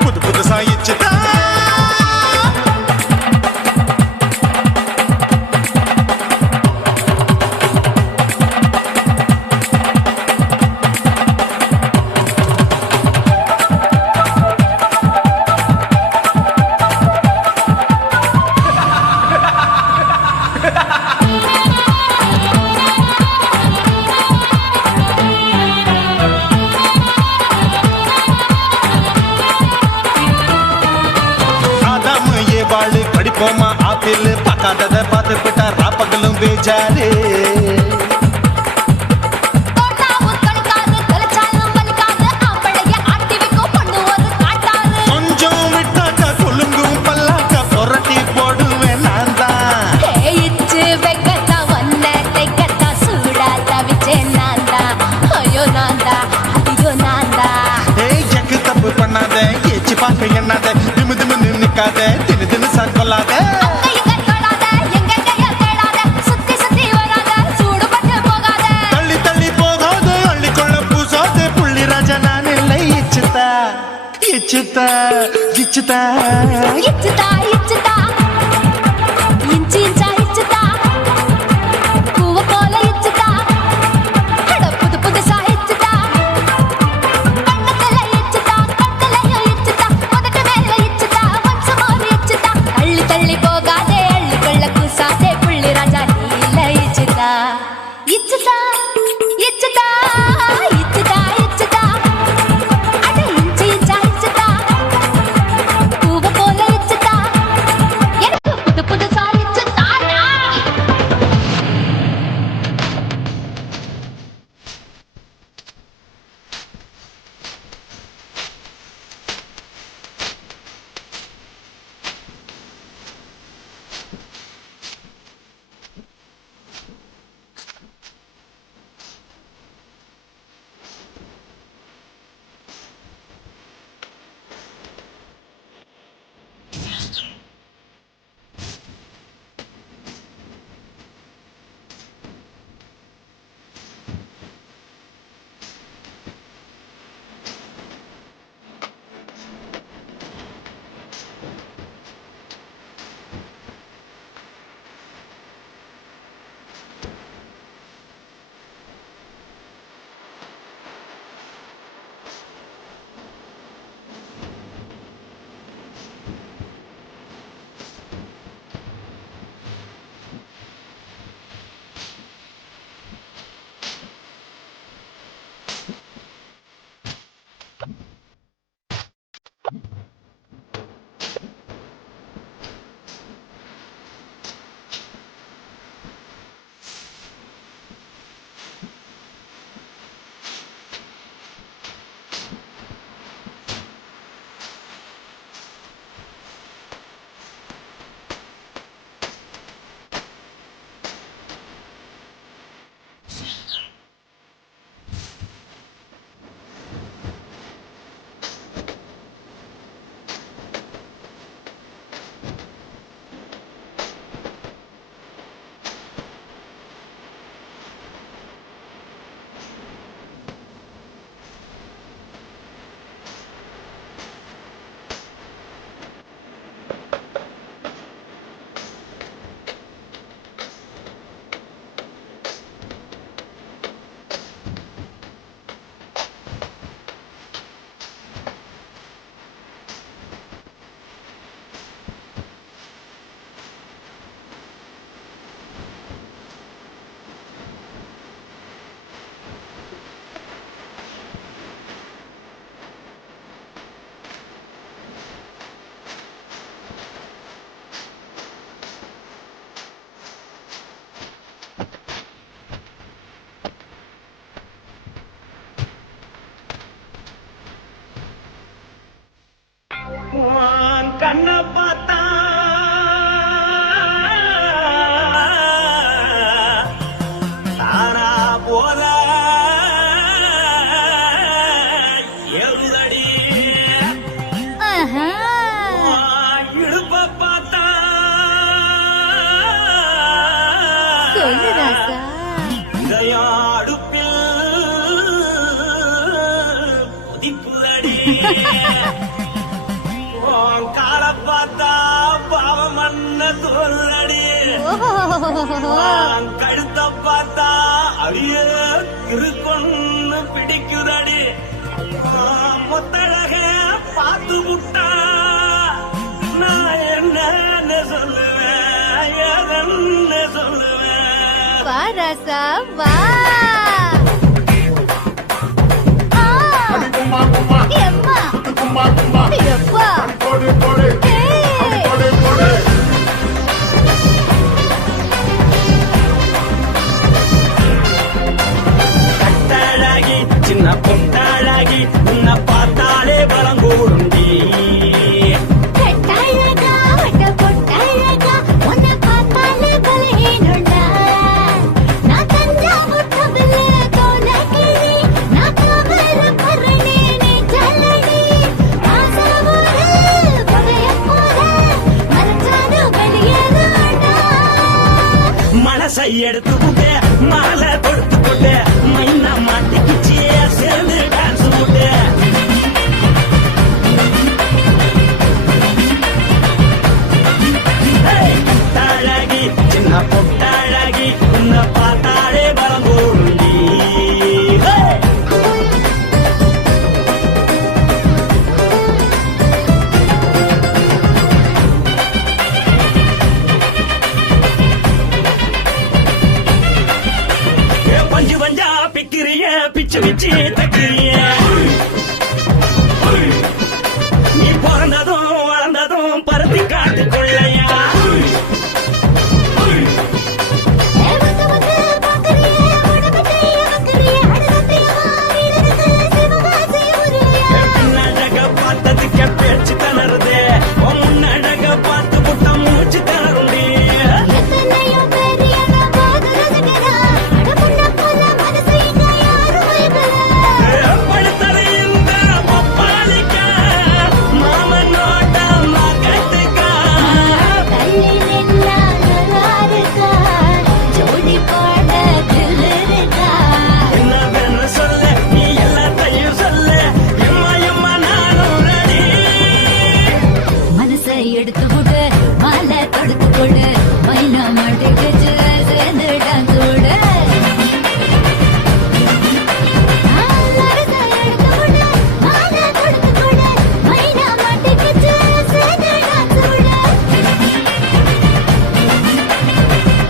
புது புதுசா இச்சுதா படிப்போமா ஆப்பிள் பார்க்காதத பார்த்து விட்டா ராப்பகலும் பேஜாரு கொஞ்சம் விட்டாக்கா கொழுங்கும் பல்லாக்கா புரட்டி போடுவேன் நான் தான் இச்சு வெக்கத்தா வந்த தைக்கத்தா சூடா தவிச்சேன் நான் தான் ஐயோ நான் தான் ஐயோ நான் தான் எக்கு தப்பு பண்ணாத ஏச்சு பார்க்க எண்ணாத திமு திமு நிக்காத தினு தினு சாக்கொள்ளாத தள்ளி தள்ளி போகாத அள்ளி கொள்ள பூசாத புள்ளி ராஜா நான் இல்லை இச்சுதா இச்சுதா இச்சுதா இச்சுதா இச்சுதா இஞ்சி இஞ்சா இச்சுதா பூவ போல இச்சுதா புது புதுசா இச்சுதா கண்ணத்துல இச்சுதா கட்டலையும் இச்சுதா உதட்டு மேல இச்சுதா ஒன்ஸ் மோர் இச்சுதா தள்ளி தள்ளி போகாதே அள்ளி கொள்ள கூசாதே புள்ளி ராஜா நீல இச்சுதா இச்சுதா இச்சுதா இச்சுதா இச்சுதா அட இஞ்சி இஞ்சா இச்சுதா பூவ போல இச்சுதா சொல்லு ராசா. இதயாடுப்பில் உதிப்புதடி உன் கால பார்த்தா பாவம் மண்ண தோல்றடி உன் கழுத்த பார்த்தா அடிய கிருக்கொன்னு பிடிக்குதடி முத்தழக பார்த்து விட்டா நான் என்ன சொல்லுவேன் ஏதன்னு சொல்லுவேன். வா ராசா வா. ஆ, அடி கும்மா கும்மா எம்மா, கும்மா கும்மா எப்பா. போடு போடு ஏய், போடு போடு கட்டழகி சின்ன பொட்டழகி உன்னை பார்த்தாலே பலம் கூடுண்டி. கட்டழகா, வட்ட பொட்டழகா, உன்னை பார்த்தாலே பலஹீனம்டா. நான் தஞ்சாவூர் தவில கோலகிரி, நான் காவல பரணி நீ ஜல்லடி. ஆசைவூரில் புகையப் போல மறைச்சாலும் வெளியேறாடா. மனசை எடுத்து விட்டு மாலை கொடுத்து போட்டு மைனா மாட்டிக்கிச்சு சேர்ந்து டான்ஸ் போட்டு. கட்டழகி சின்ன பொட்டழகி உன்னை பார்த்தாலே பலம் கூடுண்டி. பஞ்சு பஞ்சா பிக்கிறிய பிச்சு பிச்சு தக்கிறிய. நீ பிறந்ததும் வளர்ந்ததும் பருத்தி காட்டுக்குள்ளையா. வந்து வந்து பார்க்கறியே, உடம்பத்தையே வைக்கறியே, அடுத்தத்தையே வாரிலிருக்கிற சிவகாசி உருளையா. பின்னழக பார்த்ததுக்கு பேச்சு தளருது உன் முன்னழக பார்த்து புட்ட மூச்சு தளருண்டி. எத்தனையோ பேர் என்ன பார்த்து ரசிக்கிறா, அட முன்ன போல மனசை இங்க யாரும் வைக்கல. படுத்தது இந்த பப்பாளிக்கா மாமன் நோட்ட மகட்டுக்கா. தள்ளி நின்னா நல்லா இருக்கா, ஜோடி பாட தில் இருக்கா. என்னவென்னு சொல்ல நீ எல்லாத்தையும் சொல்ல எம்மா எம்மா நானும் ரெடி. மனசை எடுத்து கொடு, மாலை தொடுத்து கொடு, மைனா மாட்டிக்கிச்சு சேர்ந்து டான்ஸ் போடு. மனசை எடுத்து கொடு, மாலை தொடுத்து கொடு, மைனா மாட்டிக்கிச்சு சேர்ந்து டான்ஸ் போடு.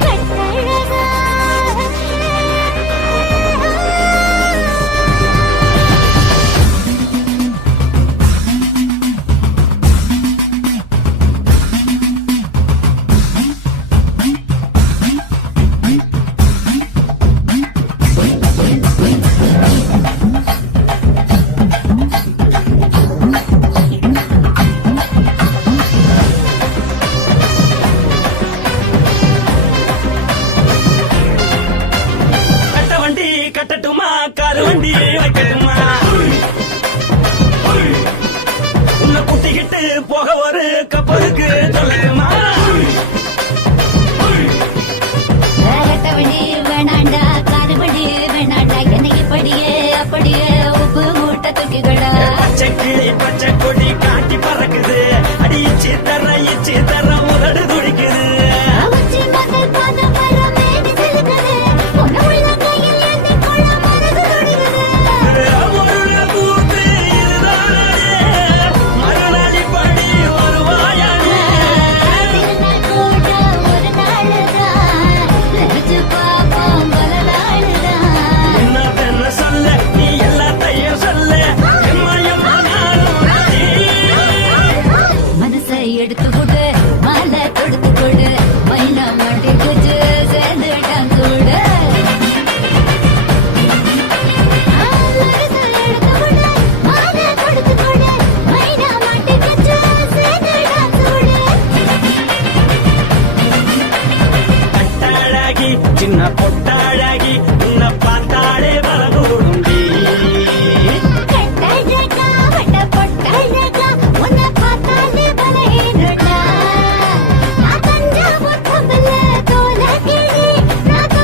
கட்டழகா. கட்ட வண்டி கட்டட்டுமா காரு வண்டி வைக்கட்டுமா உன்னை குட்டிக்கிட்டு போக ஒரு கப்பலுக்கு சொல்லட்டுமா. வேகட்டவனி வேணாண்டா, காருபடி வேணாண்டா, என்னைக்கு படியே அப்படியே உப்பு மூட்டை தூக்கிக்கடா. பச்சை கிளி பச்சை கொடி காட்டி பறக்குது அடி இச்சி தர உதடு துடிக்குது. உச்சி முதல் பாதம் வர மேனி சிலுக்குது, உன்னை உள்ள கையில் ஏந்தி கொள்ள மனது துடிக்குது. ஒரு கூத்து இதுதானே மறுநாளி படி வருவாயானே. திருநாள் கூட ஒரு நாளுதான், நினைச்சு பார்ப்போம் பல நாளுதான். என்ன சொல்ல நீ எல்லாத்தையும் சொல்ல எம்மா எம்மா நானும் ரெடி. மனசை எடுத்து கொடு, மாலை தொடுத்து கொடு, மைனா மாட்டிக்கிச்சு சேர்ந்து டான்ஸ் போடு. மனசை எடுத்து கொடு, மாலை தொடுத்து கொடு, மைனா மாட்டிக்கிச்சு சேர்ந்து டான்ஸ் போடு. கட்டழகி சின்ன பொட்டழகி உன்னை பார்த்தாலே பலகூடுண்டி. கட்டழகா, வட்ட பொட்டழகா, உன்னை பார்த்தாலே பலஹீனம்டா. நான் தஞ்சாவூர் தவில கோலகிரி, நான்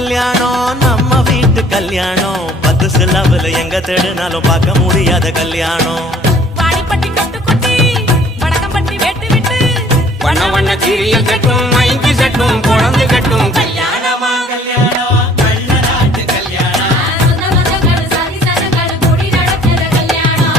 கல்யாணம் நம்ம வீட்டு கல்யாணம் 10 சிலவுல எங்க தேடினாலும் பார்க்க முடியாத கல்யாணம் வாடிப்பட்டி கட்டு கொட்டி வடக்கம்பட்டி வெட்டு விட்டு வண்ண வண்ண சீரியல் கட்டும் மைக்கு சட்டும் குழந்தை கட்டும் கல்யாணமா கல்யாணம் கள்ள நாட்டு கல்யாணம் சொந்த பந்தங்கள் சாதி சனங்கள் கூடி நடக்கிற கல்யாணம்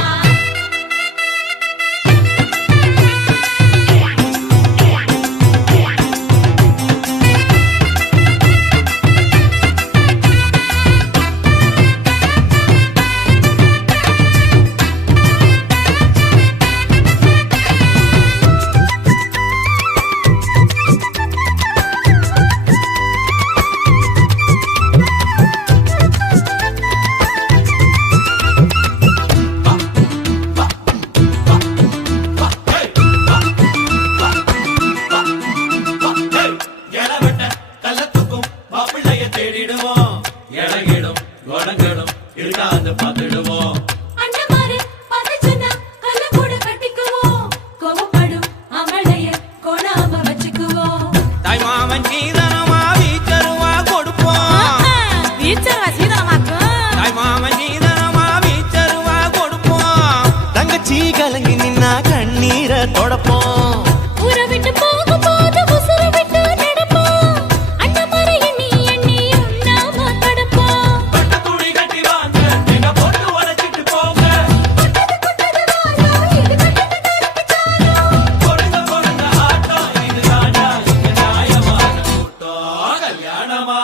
எழவட்ட கள்ளத்துக்கும் மாப்பிள்ளைய தேடிடுவோம் இடையிடும் குணங்களும் இருக்காது பார்த்துடுவோம் அண்ணமாரு பதச்சுனா கல்ல கூட கட்டிக்குவோம் கோபப்படும் அவளைய கொடாம வச்சுக்குவோம் தாய் மாமன் சீதனமா வீச்சருவா கொடுப்போம் வீச்சரவா சீதனமாக்கும் தாய் மாமன் சீதனமா வீச்சருவா கொடுப்போம் தங்கச்சி கலங்கி நின்னா கண்ணீரை தொடப்போம் ஊரை விட்டு போகும்போது உசுரை விட்டு நடப்போம் அண்ணமாரு எண்ணி எண்ணி உண்ணாம தடுப்போம் பட்ட துணி கட்டி வாங்க எங்க பொண்ணு உடைச்சிட்டு போங்க பொருங்க பொருங்க ஆட்டம் இது தாண்டா இங்க நியாயமான கூட்டம் கல்யாணமா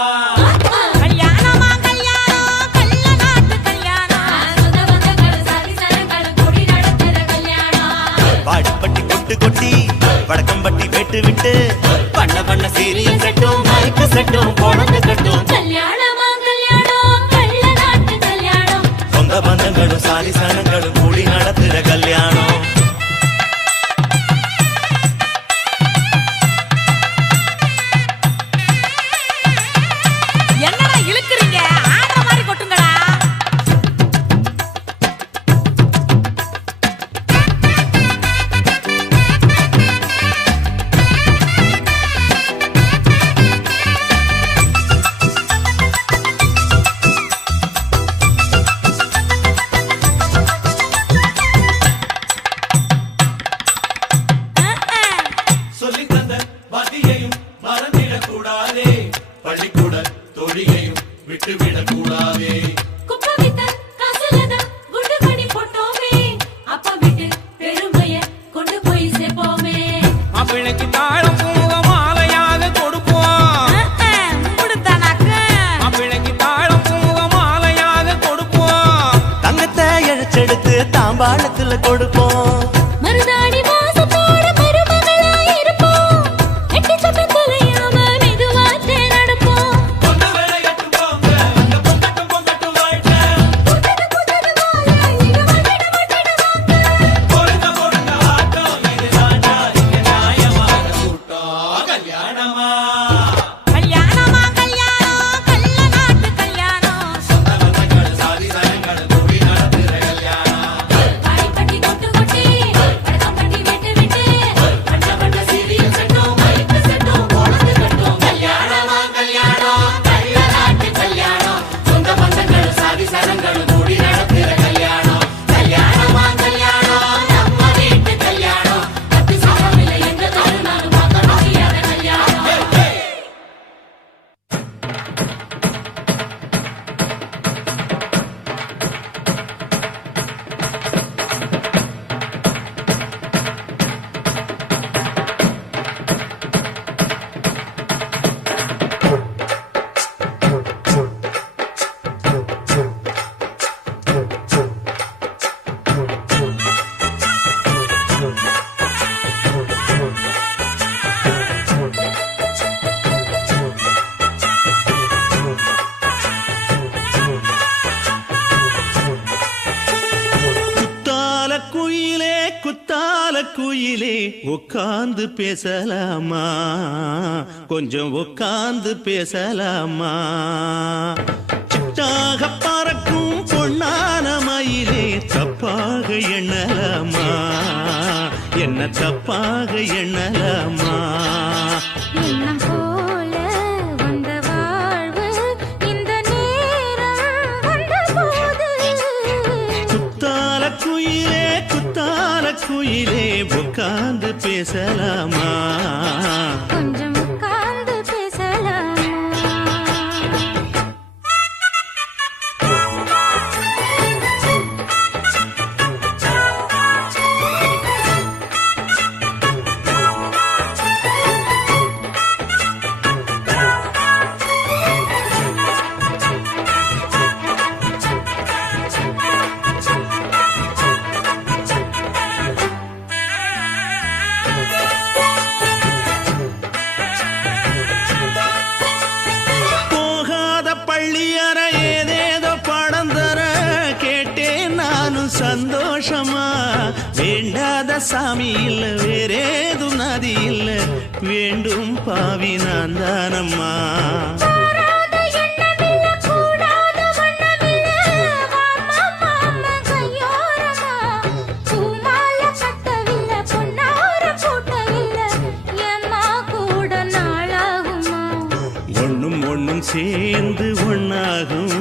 கல்யாணமா கல்யாணம் கள்ள நாட்டு கல்யாணம் சொந்த பந்தங்கள் சாதி சனங்கள் கூடி நடக்கிற கல்யாணம் வாடிப்பட்டி கொட்டு கொட்டி வடக்கம்பட்டி வெட்டு விட்டு பண்ண பண்ண சீரியல் கட்டும் மைக்கு சட்டும் குழந்தை கட்டும் கல்யாணமா கல்யாணம் கள்ள நாட்டு கல்யாணம் சொந்த பந்தங்களும் சாதி சனங்களும் கூடி நடத்துற கல்யாணம் என்னடா இழுக்குறீங்க ஆடுற மாதிரி கொட்டுங்கடா சொல்லித் தந்த வாத்தியையும் மறந்திடக் கூடாதே பள்ளிக்கூட தொழிலையும் விட்டுவிடக் கூடாதே குப்பை வித்த காசுலதான் குண்டு மணி போட்டோமே அப்பா விட்டு பெருமைய கொண்டு போய் சேர்ப்போமே மாப்பிள்ளைக்கு தாழம் பூங்க மாலையாக கொடுப்போம் முடித்தானாக்கு மாப்பிள்ளைக்கு தாழம் பூங்க மாலையாக கொடுப்போம் தங்கத்தை இழைச்செடுத்து தாம்பாளத்துல கொடுப்போம் மருதாணி வாசத்தோட மருமகளா இருப்போம் எட்டி சொன்ன தொலையாம மெதுவாத்தே நடப்போம் பொண்ணு வேலை கட்டு போங்க அங்க பொங்கட்டும் பொங்கட்டும் வாழ்க்கை பொருங்க பொருங்க ஆட்டம் இது தாண்டா இங்க நியாயமான கூட்டம் கல்யாணமா கல்யாணமா கல்யாணம் கள்ள நாட்டு கல்யாணம் சொந்த பந்தங்கள் சாதி சனங்கள் கூடி நடத்துற கல்யாணம் காடிப்பட்டி கொட்டு கொட்டி வடக்கம்பட்டி வெட்டு விட்டு பட்ட பட்ட சீரியல் கட்டும் மைக்கு சட்டும் குழந்தை கட்டும் கல்யாணமா கல்யாணம் கள்ள நாட்டு கல்யாணம் சொந்த பந்தங்கள் சாதி சனங்கள் கூடி நடத்துற கல்யாணம் கல்யாணமா கல்யாணம் நம்ம வீட்டு கல்யாணம் 10 சாரமில்ல எங்க தருணாலும் பார்க்க முடியாத கல்யாணம் குத்தால குயிலே உட்கார்ந்து பேசலாமா கொஞ்சம் உட்கார்ந்து பேசலாமா சிட்டாக பறக்கும் பொன்னான மயிலே தப்பாக எண்ணலாமா என்ன தப்பாக எண்ணலாமா எண்ணம் போல வந்த வாழ்வு குயிலே உட்கார்ந்து பேசலாமா கொஞ்சம் உட்கார்ந்து பேசலாமா போகாத பள்ளியற ஏதேதோ பாடம் தர கேட்டேன் நானும் சந்தோஷமா வேண்டாத சாமி இல்ல வேறேதும் நதி இல்ல வேண்டும் பாவி நான் தானம்மா கூடாத எண்ணமில்ல கூடாத வண்ணமில்ல மாமா மாமா கையோரமா பூமால கட்டவில்லை பொன்னார போட்டவில்லை ஏம்மா கூட நாளாகுமா ஒண்ணும் ஒண்ணும் சேர்ந்து ஒண்ணாகும்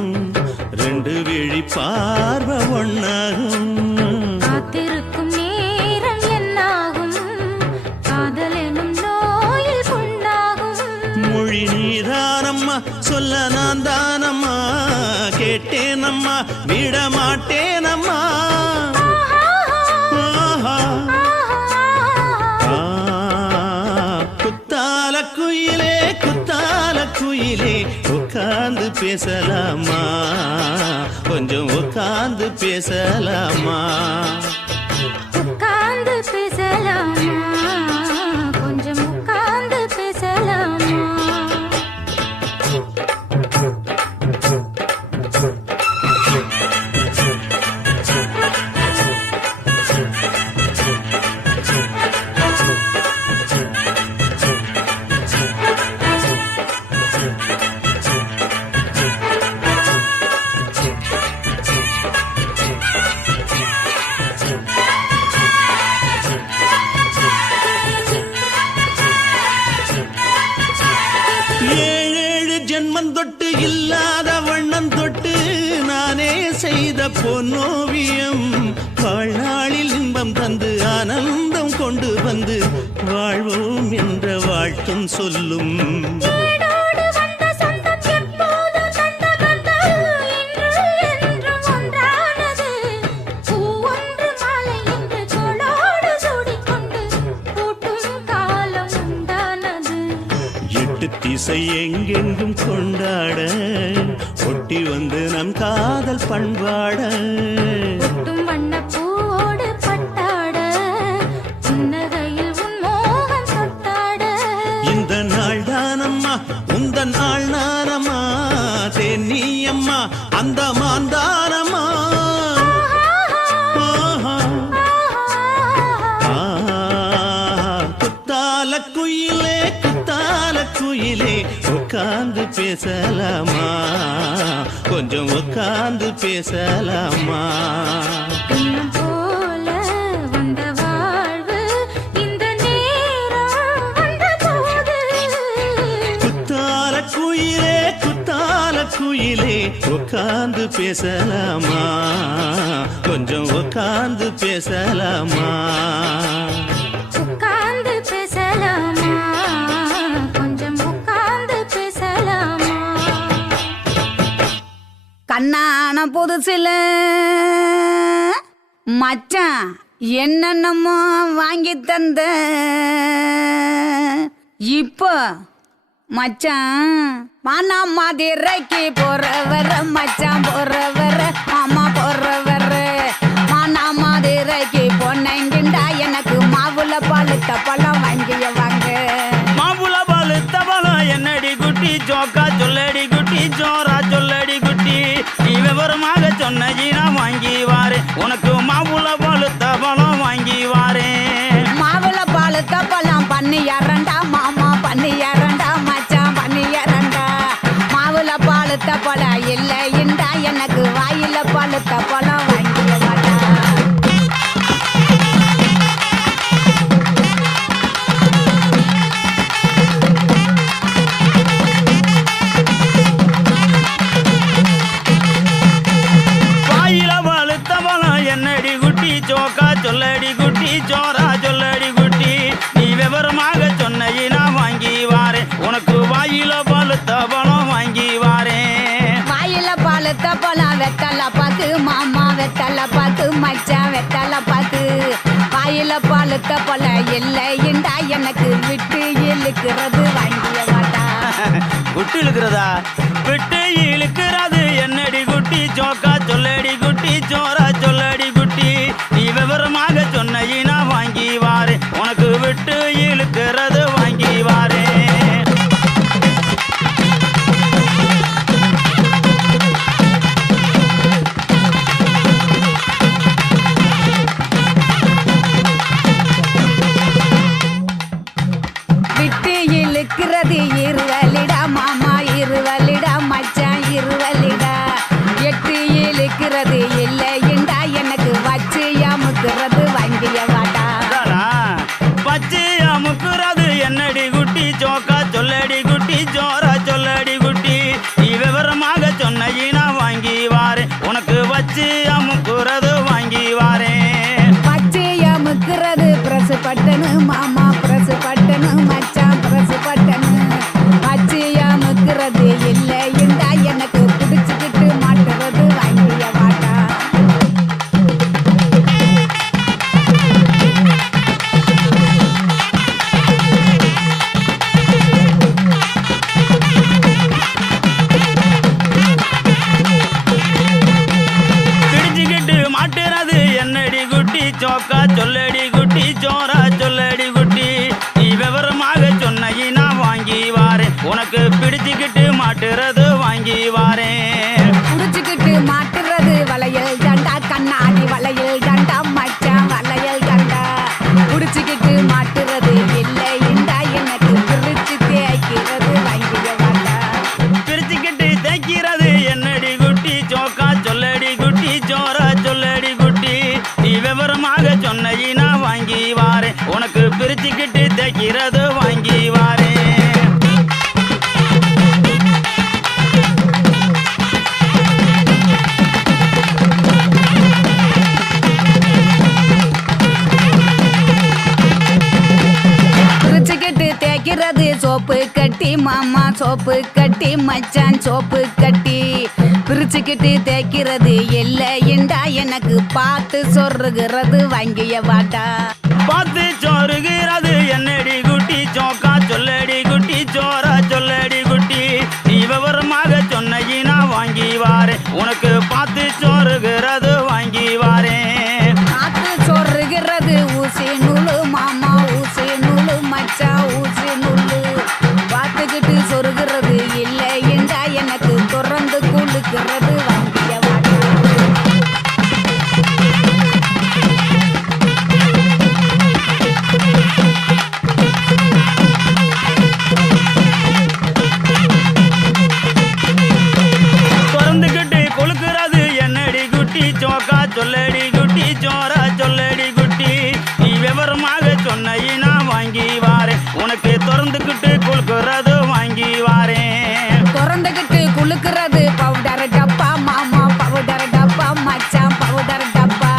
ரெண்டு விழி பார்வை ஒண்ணாகும் காத்திருக்கும் நேரம் என்னாகும் காதல் எனும் நோயில் புண்ணாகும் மொழி நீதானம்மா சொல்ல நான் தானம்மா கேட்டேனம்மா விட மாட்டேனம்மா ஆஹா. குத்தால குயிலே உட்கார்ந்து பேசலாமா கொஞ்சம் உட்கார்ந்து பேசலாமா உட்கார்ந்து பேசலாமா கொஞ்சம் உட்கார்ந்து பேசலாமா ஏழேழு ஜென்மம் தொட்டு இல்லாத வண்ணம் தொட்டு நானே செய்த பொன்னோவியம் வாழ்நாளில் இன்பம் தந்து ஆனந்தம் கொண்டு வந்து வாழ்வோம் என்ற வாழ்த்தும் சொல்லும் ஏடோடு வந்த சொந்தம் எப்போதும் தந்த பந்தம் இன்று என்றும் ஒன்றானது பூ ஒன்று மாலை என்று தோளோடு சூடிக்கொண்டு பூட்டும் காலம் உண்டானது எட்டு திசை எங்கெங்கும் கொண்டாட ஒட்டி வந்து நம் காதல் பண்பாட ஒட்டும் வண்ணப் பூவோடு பட்டாட புன்னகையில் உன் மோகம் தொட்டாட இந்த நாள் தானம்மா உந்த நாள் நானம்மா தென்னியம்மா அந்த மாந்தானம்மா ஆஹா. குத்தால குயிலே உட்கார்ந்து பேசலாமா கொஞ்சம் உட்கார்ந்து பேசலாமா இன்னும் போல வந்த வாழ்வு இந்த நேரம் வந்த போது குத்தால குயிலே உட்கார்ந்து பேசலாமா கொஞ்சம் உட்கார்ந்து பேசலாமா உட்கார்ந்து பேசலாமா கொஞ்சம் உட்கார்ந்து பேசலாமா கண்ணான புதுசுல மச்சான் என்னென்னமோ வாங்கி தந்த இப்போ மச்சான் மானா மதுரைக்கு போறவர மச்சான் போறவர மாமா போறவர மானா மதுரைக்கு பொன்னங்கிண்டா எனக்கு மாவுல பழுத்த பழம் வாங்கிய வாங்க மாம்புல பழுத்த பழம் என்னடி குட்டி ஜோக்கா சொல்லடி குட்டி ஜோரா சொல்லடி குட்டி நீ விவரமாக சொன்னி நான் வாங்கி வாரேன் உனக்கு மாம்புல பழுத்த பழம் வாங்கி வாரேன் மாவுல பழுத்த பழம் பண்ணி இரண்டா மாமா பண்ணி இரண்டா மச்சான் பண்ணி இரண்டா மாவுல பழுத்த பழம் இல்லை இண்டா எனக்கு வாயில பழுத்த பழம் வாங்கிய வாடா வாயில பழுத்த பழம் என்னடி குட்டி ஜோக்கா சொல்லடி குட்டி பழுத்த போல இல்லைண்டா எனக்கு விட்டு இழுக்கிறது வாங்கிய வாட்டா. குட்டி இழுக்கிறதா? விட்டு இழுக்கிறது என்னடி குட்டி ஜோக்கா சொல்லடி குட்டி ஜோரா சொல்லடி குட்டி நீ விவரமாக சொன்ன வாங்கி வாரு உனக்கு விட்டு இழுக்கிறது வாங்கி வாரு. விட்டு இழுக்கிறது இருவலிடா மாமா இருவலிடா மச்சான் இருவலிடா. எட்டு இழுக்கிறது இல்லைண்டா எனக்கு வச்சு அமுக்குறது வாங்கிய வாட்டா. பச்சை அமுக்குறது என்னடி குட்டி ஜோக்கா சொல்லடி குட்டி ஜோரா சொல்லடி குட்டி நீ விவரமாக சொன்ன வாங்கி வாரு உனக்கு வச்சு அமுக்குறது வாங்கி வாரேன். பச்சை அமுக்குறது பிரசு பட்டனு மாமா பிரசு பட்டனு மச்சான் பிரசு பட்டனு. பச்சை அமுக்குறது இல்லைண்டா எனக்கு பிடிச்சுக்கிட்டு மாட்டுறது வாங்கிய வாட்டா. பிடிச்சுக்கிட்டு மாட்டுறது என்னடி குட்டி ஜோக்கா சொல்லடி குட்டி ஜோரா சொல்லடி குட்டி நீ விவரமாக சொன்ன வாங்கி வாரேன் உனக்கு பிடிச்சுக்கிட்டு மாட்டுறது வாங்கி வாரேன். புடிச்சுக்கிட்டு மாட்டுறது வளையல் தண்டா கண்ணாடி வளையல் தண்டா மச்சான் வளையல் தண்டா. புடிச்சுக்கிட்டு மாட்டுறது இல்லைண்டா எனக்கு பிரிச்சு தேய்க்கிறது வாங்கிய வாட்டா. பிரிச்சுக்கிட்டு தைக்கிறது என்னடி குட்டி ஜோக்கா சொல்லடி குட்டி ஜோரா சொல்லடி குட்டி நீ விவரமாக சொன்ன வாங்கி வாரேன் உனக்கு பிரிச்சுக்கிட்டு தைக்கிறது வாங்கி வாரேன். பிரிச்சுக்கிட்டு தேய்க்கிறது சோப்பு கட்டி மாமா சோப்பு கட்டி மச்சான் சோப்பு கட்டி. பிரிச்சுக்கிட்டு தேய்க்கிறது இல்லைண்டா எனக்கு பார்த்து சொருகிறது வாங்கிய வாட்டா. பார்த்து சோறுகிறது என்னடி குட்டி ஜோக்கா சொல்லடி குட்டி ஜோரா சொல்லடி குட்டி நீ விவரமாக சொன்ன வாங்கி வாரேன் உனக்கு பார்த்து சோறுகிறது வாங்கி வாரேன். பார்த்து சொருகிறது ஊசி நூலு மாமா ஊசி நூலு மச்சான் ஊசி நூலு. பார்த்துக்கிட்டு சொருகிறது இல்லைண்டா எனக்கு தொடர்ந்து குளுக்கிறது வாங்கிய வாட்டா. திறந்துக்கிட்டு கொழுக்கிறது என்னடி குட்டி ஜோக்கா சொல்லடி குட்டி ஜோரா சொல்லடி குட்டி நீ விவரமாக சொன்ன வாங்கி வாரேன் உனக்கு திறந்துக்கிட்டு கொழுக்கிறது வாங்கி வாரேன். திறந்துக்கிட்டு குளுக்கிறது பவுடர் டப்பா மாமா பவுடர் டப்பா மச்சான் பவுடர் டப்பா.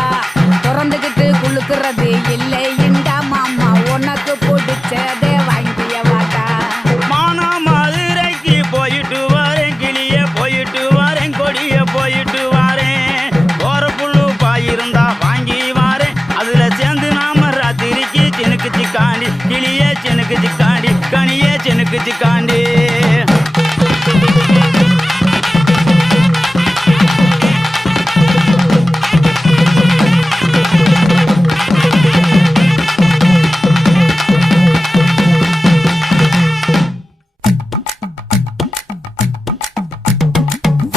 திறந்துக்கிட்டு குளுக்கிறது இல்லைண்டா மாமா உனக்கு பிடிச்சதே வாங்கிய வாட்டா. மானா மதுரைக்கு போயிட்டு வரேன் கிளிய போயிட்டு வரேன் கொடிய போயிட்டு வரேன். போற புல்லு பாயிருந்தா வாங்கி வாரேன் அதுல சேர்ந்து நாம ராத்திரிக்கு செனுக்கு சிக்காண்டி கிளிய செனுக்கு சிக்காண்டி கனிய செனுக்கு சிக்காண்டி.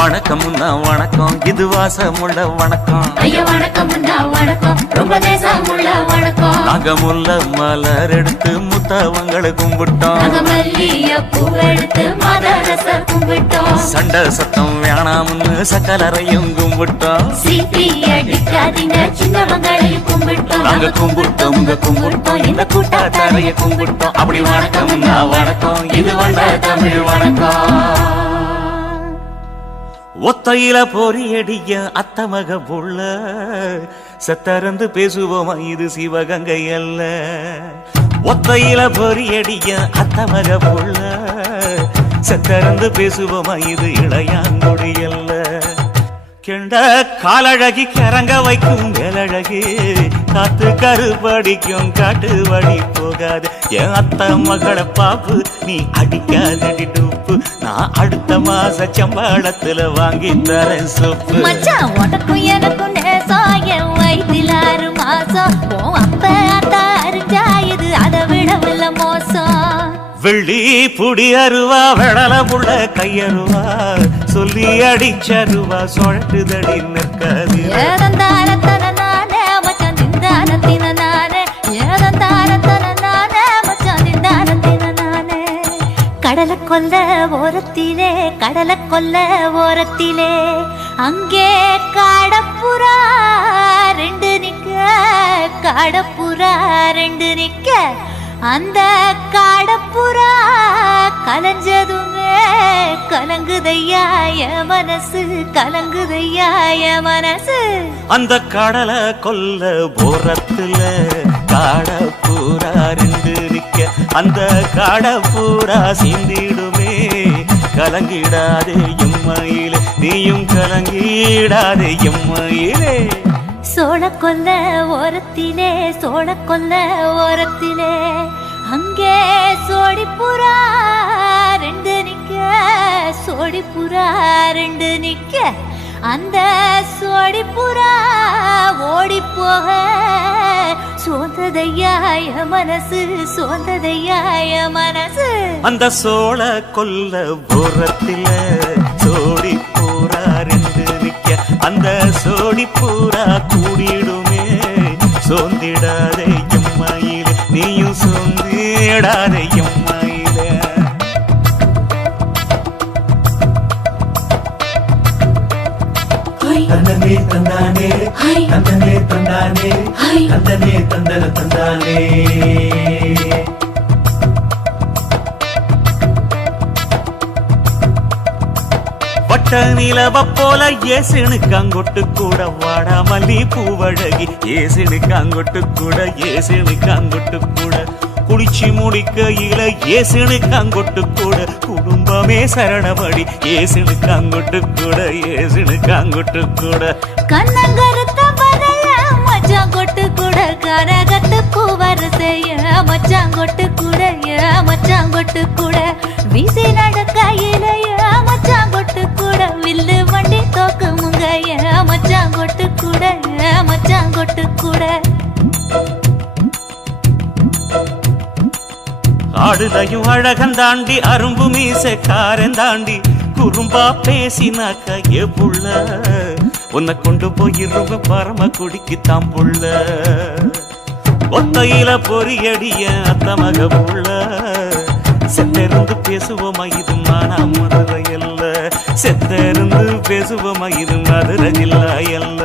வணக்கம் வணக்கம் இது வாசமுள்ள வணக்கம். ஐயா வணக்கம் வணக்கம் ரொம்ப தேசமுள்ள வணக்கம். நாங்க முல்ல மலர் எடுத்து முத்தவங்களை கும்பிட்டோம். நாங்க மல்லிகைப்பூ எடுத்து மதரச கும்பிட்டோம். சண்டை சத்தம் வேணாம்னு சக்கலரையும் கும்பிட்டோம். சீட்டி அடிக்காதீங்க சின்னவங்களையும் கும்பிட்டோம். நாங்க கும்பிட்டோம் உங்க கும்பிட்டோம் இந்த கூட்டாத்தாரைய கும்பிட்டோம். அப்படி வணக்கம் வணக்கம் இது வந்த தமிழ் வணக்கம். ஒத்தையில பொறியடிய அத்தமக புள்ள சத்தரந்து பேசுவோமா இது சிவகங்கை அல்ல. ஒத்தையில பொறியடிய அத்தமக புள்ள சத்தரந்து பேசுவோமா இது இளையாங்குடி அல்ல. கெண்ட காலழகி கரங்க வைக்கும் வேலழகி காத்து கருப்படிக்கும் காட்டு வழி போகாது என் அத்த மகளை பாப்பு நீ அடிக்காதடி டூப்பு நான் அடுத்த மாச சம்பளத்துல வாங்கி தரேன் சோப்பு மச்சான் உனக்கும் எனக்கும் நேசம் என் வயிற்றில் 6 மாசம் உன் அப்ப அத்தா அறிஞ்சா இது அதை விடவில்ல மோசம் வெள்ளி புடி அருவா வெடல புள்ள கையருவா சொல்லி அடிச்சருவா சொழட்டுதடி நிற்காது ஏதந்தாரத்தன நானே மச்சான் திண்டாரத்தின நானே ஏதந்தாரத்தன நானே மச்சான் திண்டாரத்தின நானே கடலை கொல்ல ஓரத்திலே கடலை கொல்ல ஓரத்திலே அங்கே காடப்புறா 2 நிக்க காடப்புறா 2 நிக்க அந்த காடப்புறா கலஞ்சதுமே கலங்குதையா என் மனசு கலங்குதையா என் மனசு அந்த கடலை கொல்ல போரத்துல காடப்பூரா 2 நிக்க அந்த காடப்பூரா சிந்திடுமே கலங்கிடாதே எம்மையிலே நீயும் கலங்கிடாதே எம்மையிலே சோழ கொல்ல ஓரத்திலே அங்கே சோடிப்புறா 2 நிக்க சோடிப்புறா 2 நிக்க அந்த சோடிப்புறா ஓடி போக சோந்ததையா என் மனசு சோந்ததையா என் மனசு அந்த சோழ கொல்ல போரத்தில சோடி பூரா 2 நிக்க அந்த சோடி பூரா கூடிடுமே சோந்திடாதே எம்மையிலே நீயும் சோந்திடாதே எம்மையிலே தந்தனே தந்தானே தந்தனே தந்தானே தந்தனே தந்தன தந்தானே வட்ட நிலவ போல ஏசுனுக்கு அங்கொட்டு கூட வாடா மல்லி பூவழகி ஏசுனுக்கு அங்கொட்டு கூட ஏசுனுக்கு அங்கொட்டு கூட குளிச்சு முடிக்கையில ஏசுனுக்கு அங்கொட்டு கூட குடும்பமே சரணபடி ஏசுனுக்கு அங்கொட்டு கூட ஏசுனுக்கு அங்கொட்டு கூட கண்ணங்கருத்த வரைய மச்சான் கொட்டு கூட கரகத்து பூவரசைய மச்சான் கொட்டு கூட மச்சான் கொட்டு கூட வீசி நடக்கையில மச்சான் கொட்டு கூட வில்லு வண்டி தோக்குமுங்க மச்சான் கொட்டு கூட மச்சான் கொட்டு கூட ஆடுதையும் அழகன் தாண்டி அரும்பு மீசக்காரன் தாண்டி குறும்பா பேசினாக்க ஏ புள்ள உன்னை கொண்டு போயிருவ பரம குடிக்கு தாம் புள்ள ஒத்தையில பொறியடிய அத்த மக புள்ள செத்திருந்து பேசுவோமா இது மானா மதுரை அல்ல செத்திருந்து பேசுவோமா இது மதுரை ஜில்லா அல்ல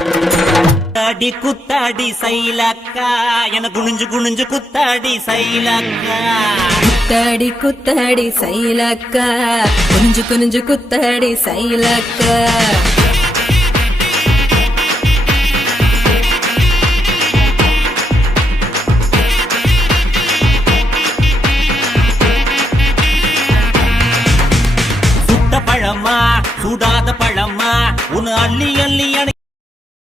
குத்தாடி குத்தாடி சைலக்கா என குனிஞ்சு குனிஞ்சு குத்தாடி சைலக்கா குத்தாடி குத்தாடி சைலக்கா குனிஞ்சு குனிஞ்சு குத்தாடி சைலக்கா சுட்ட பழமா சுடாத பழமா உன்னு அள்ளி அள்ளி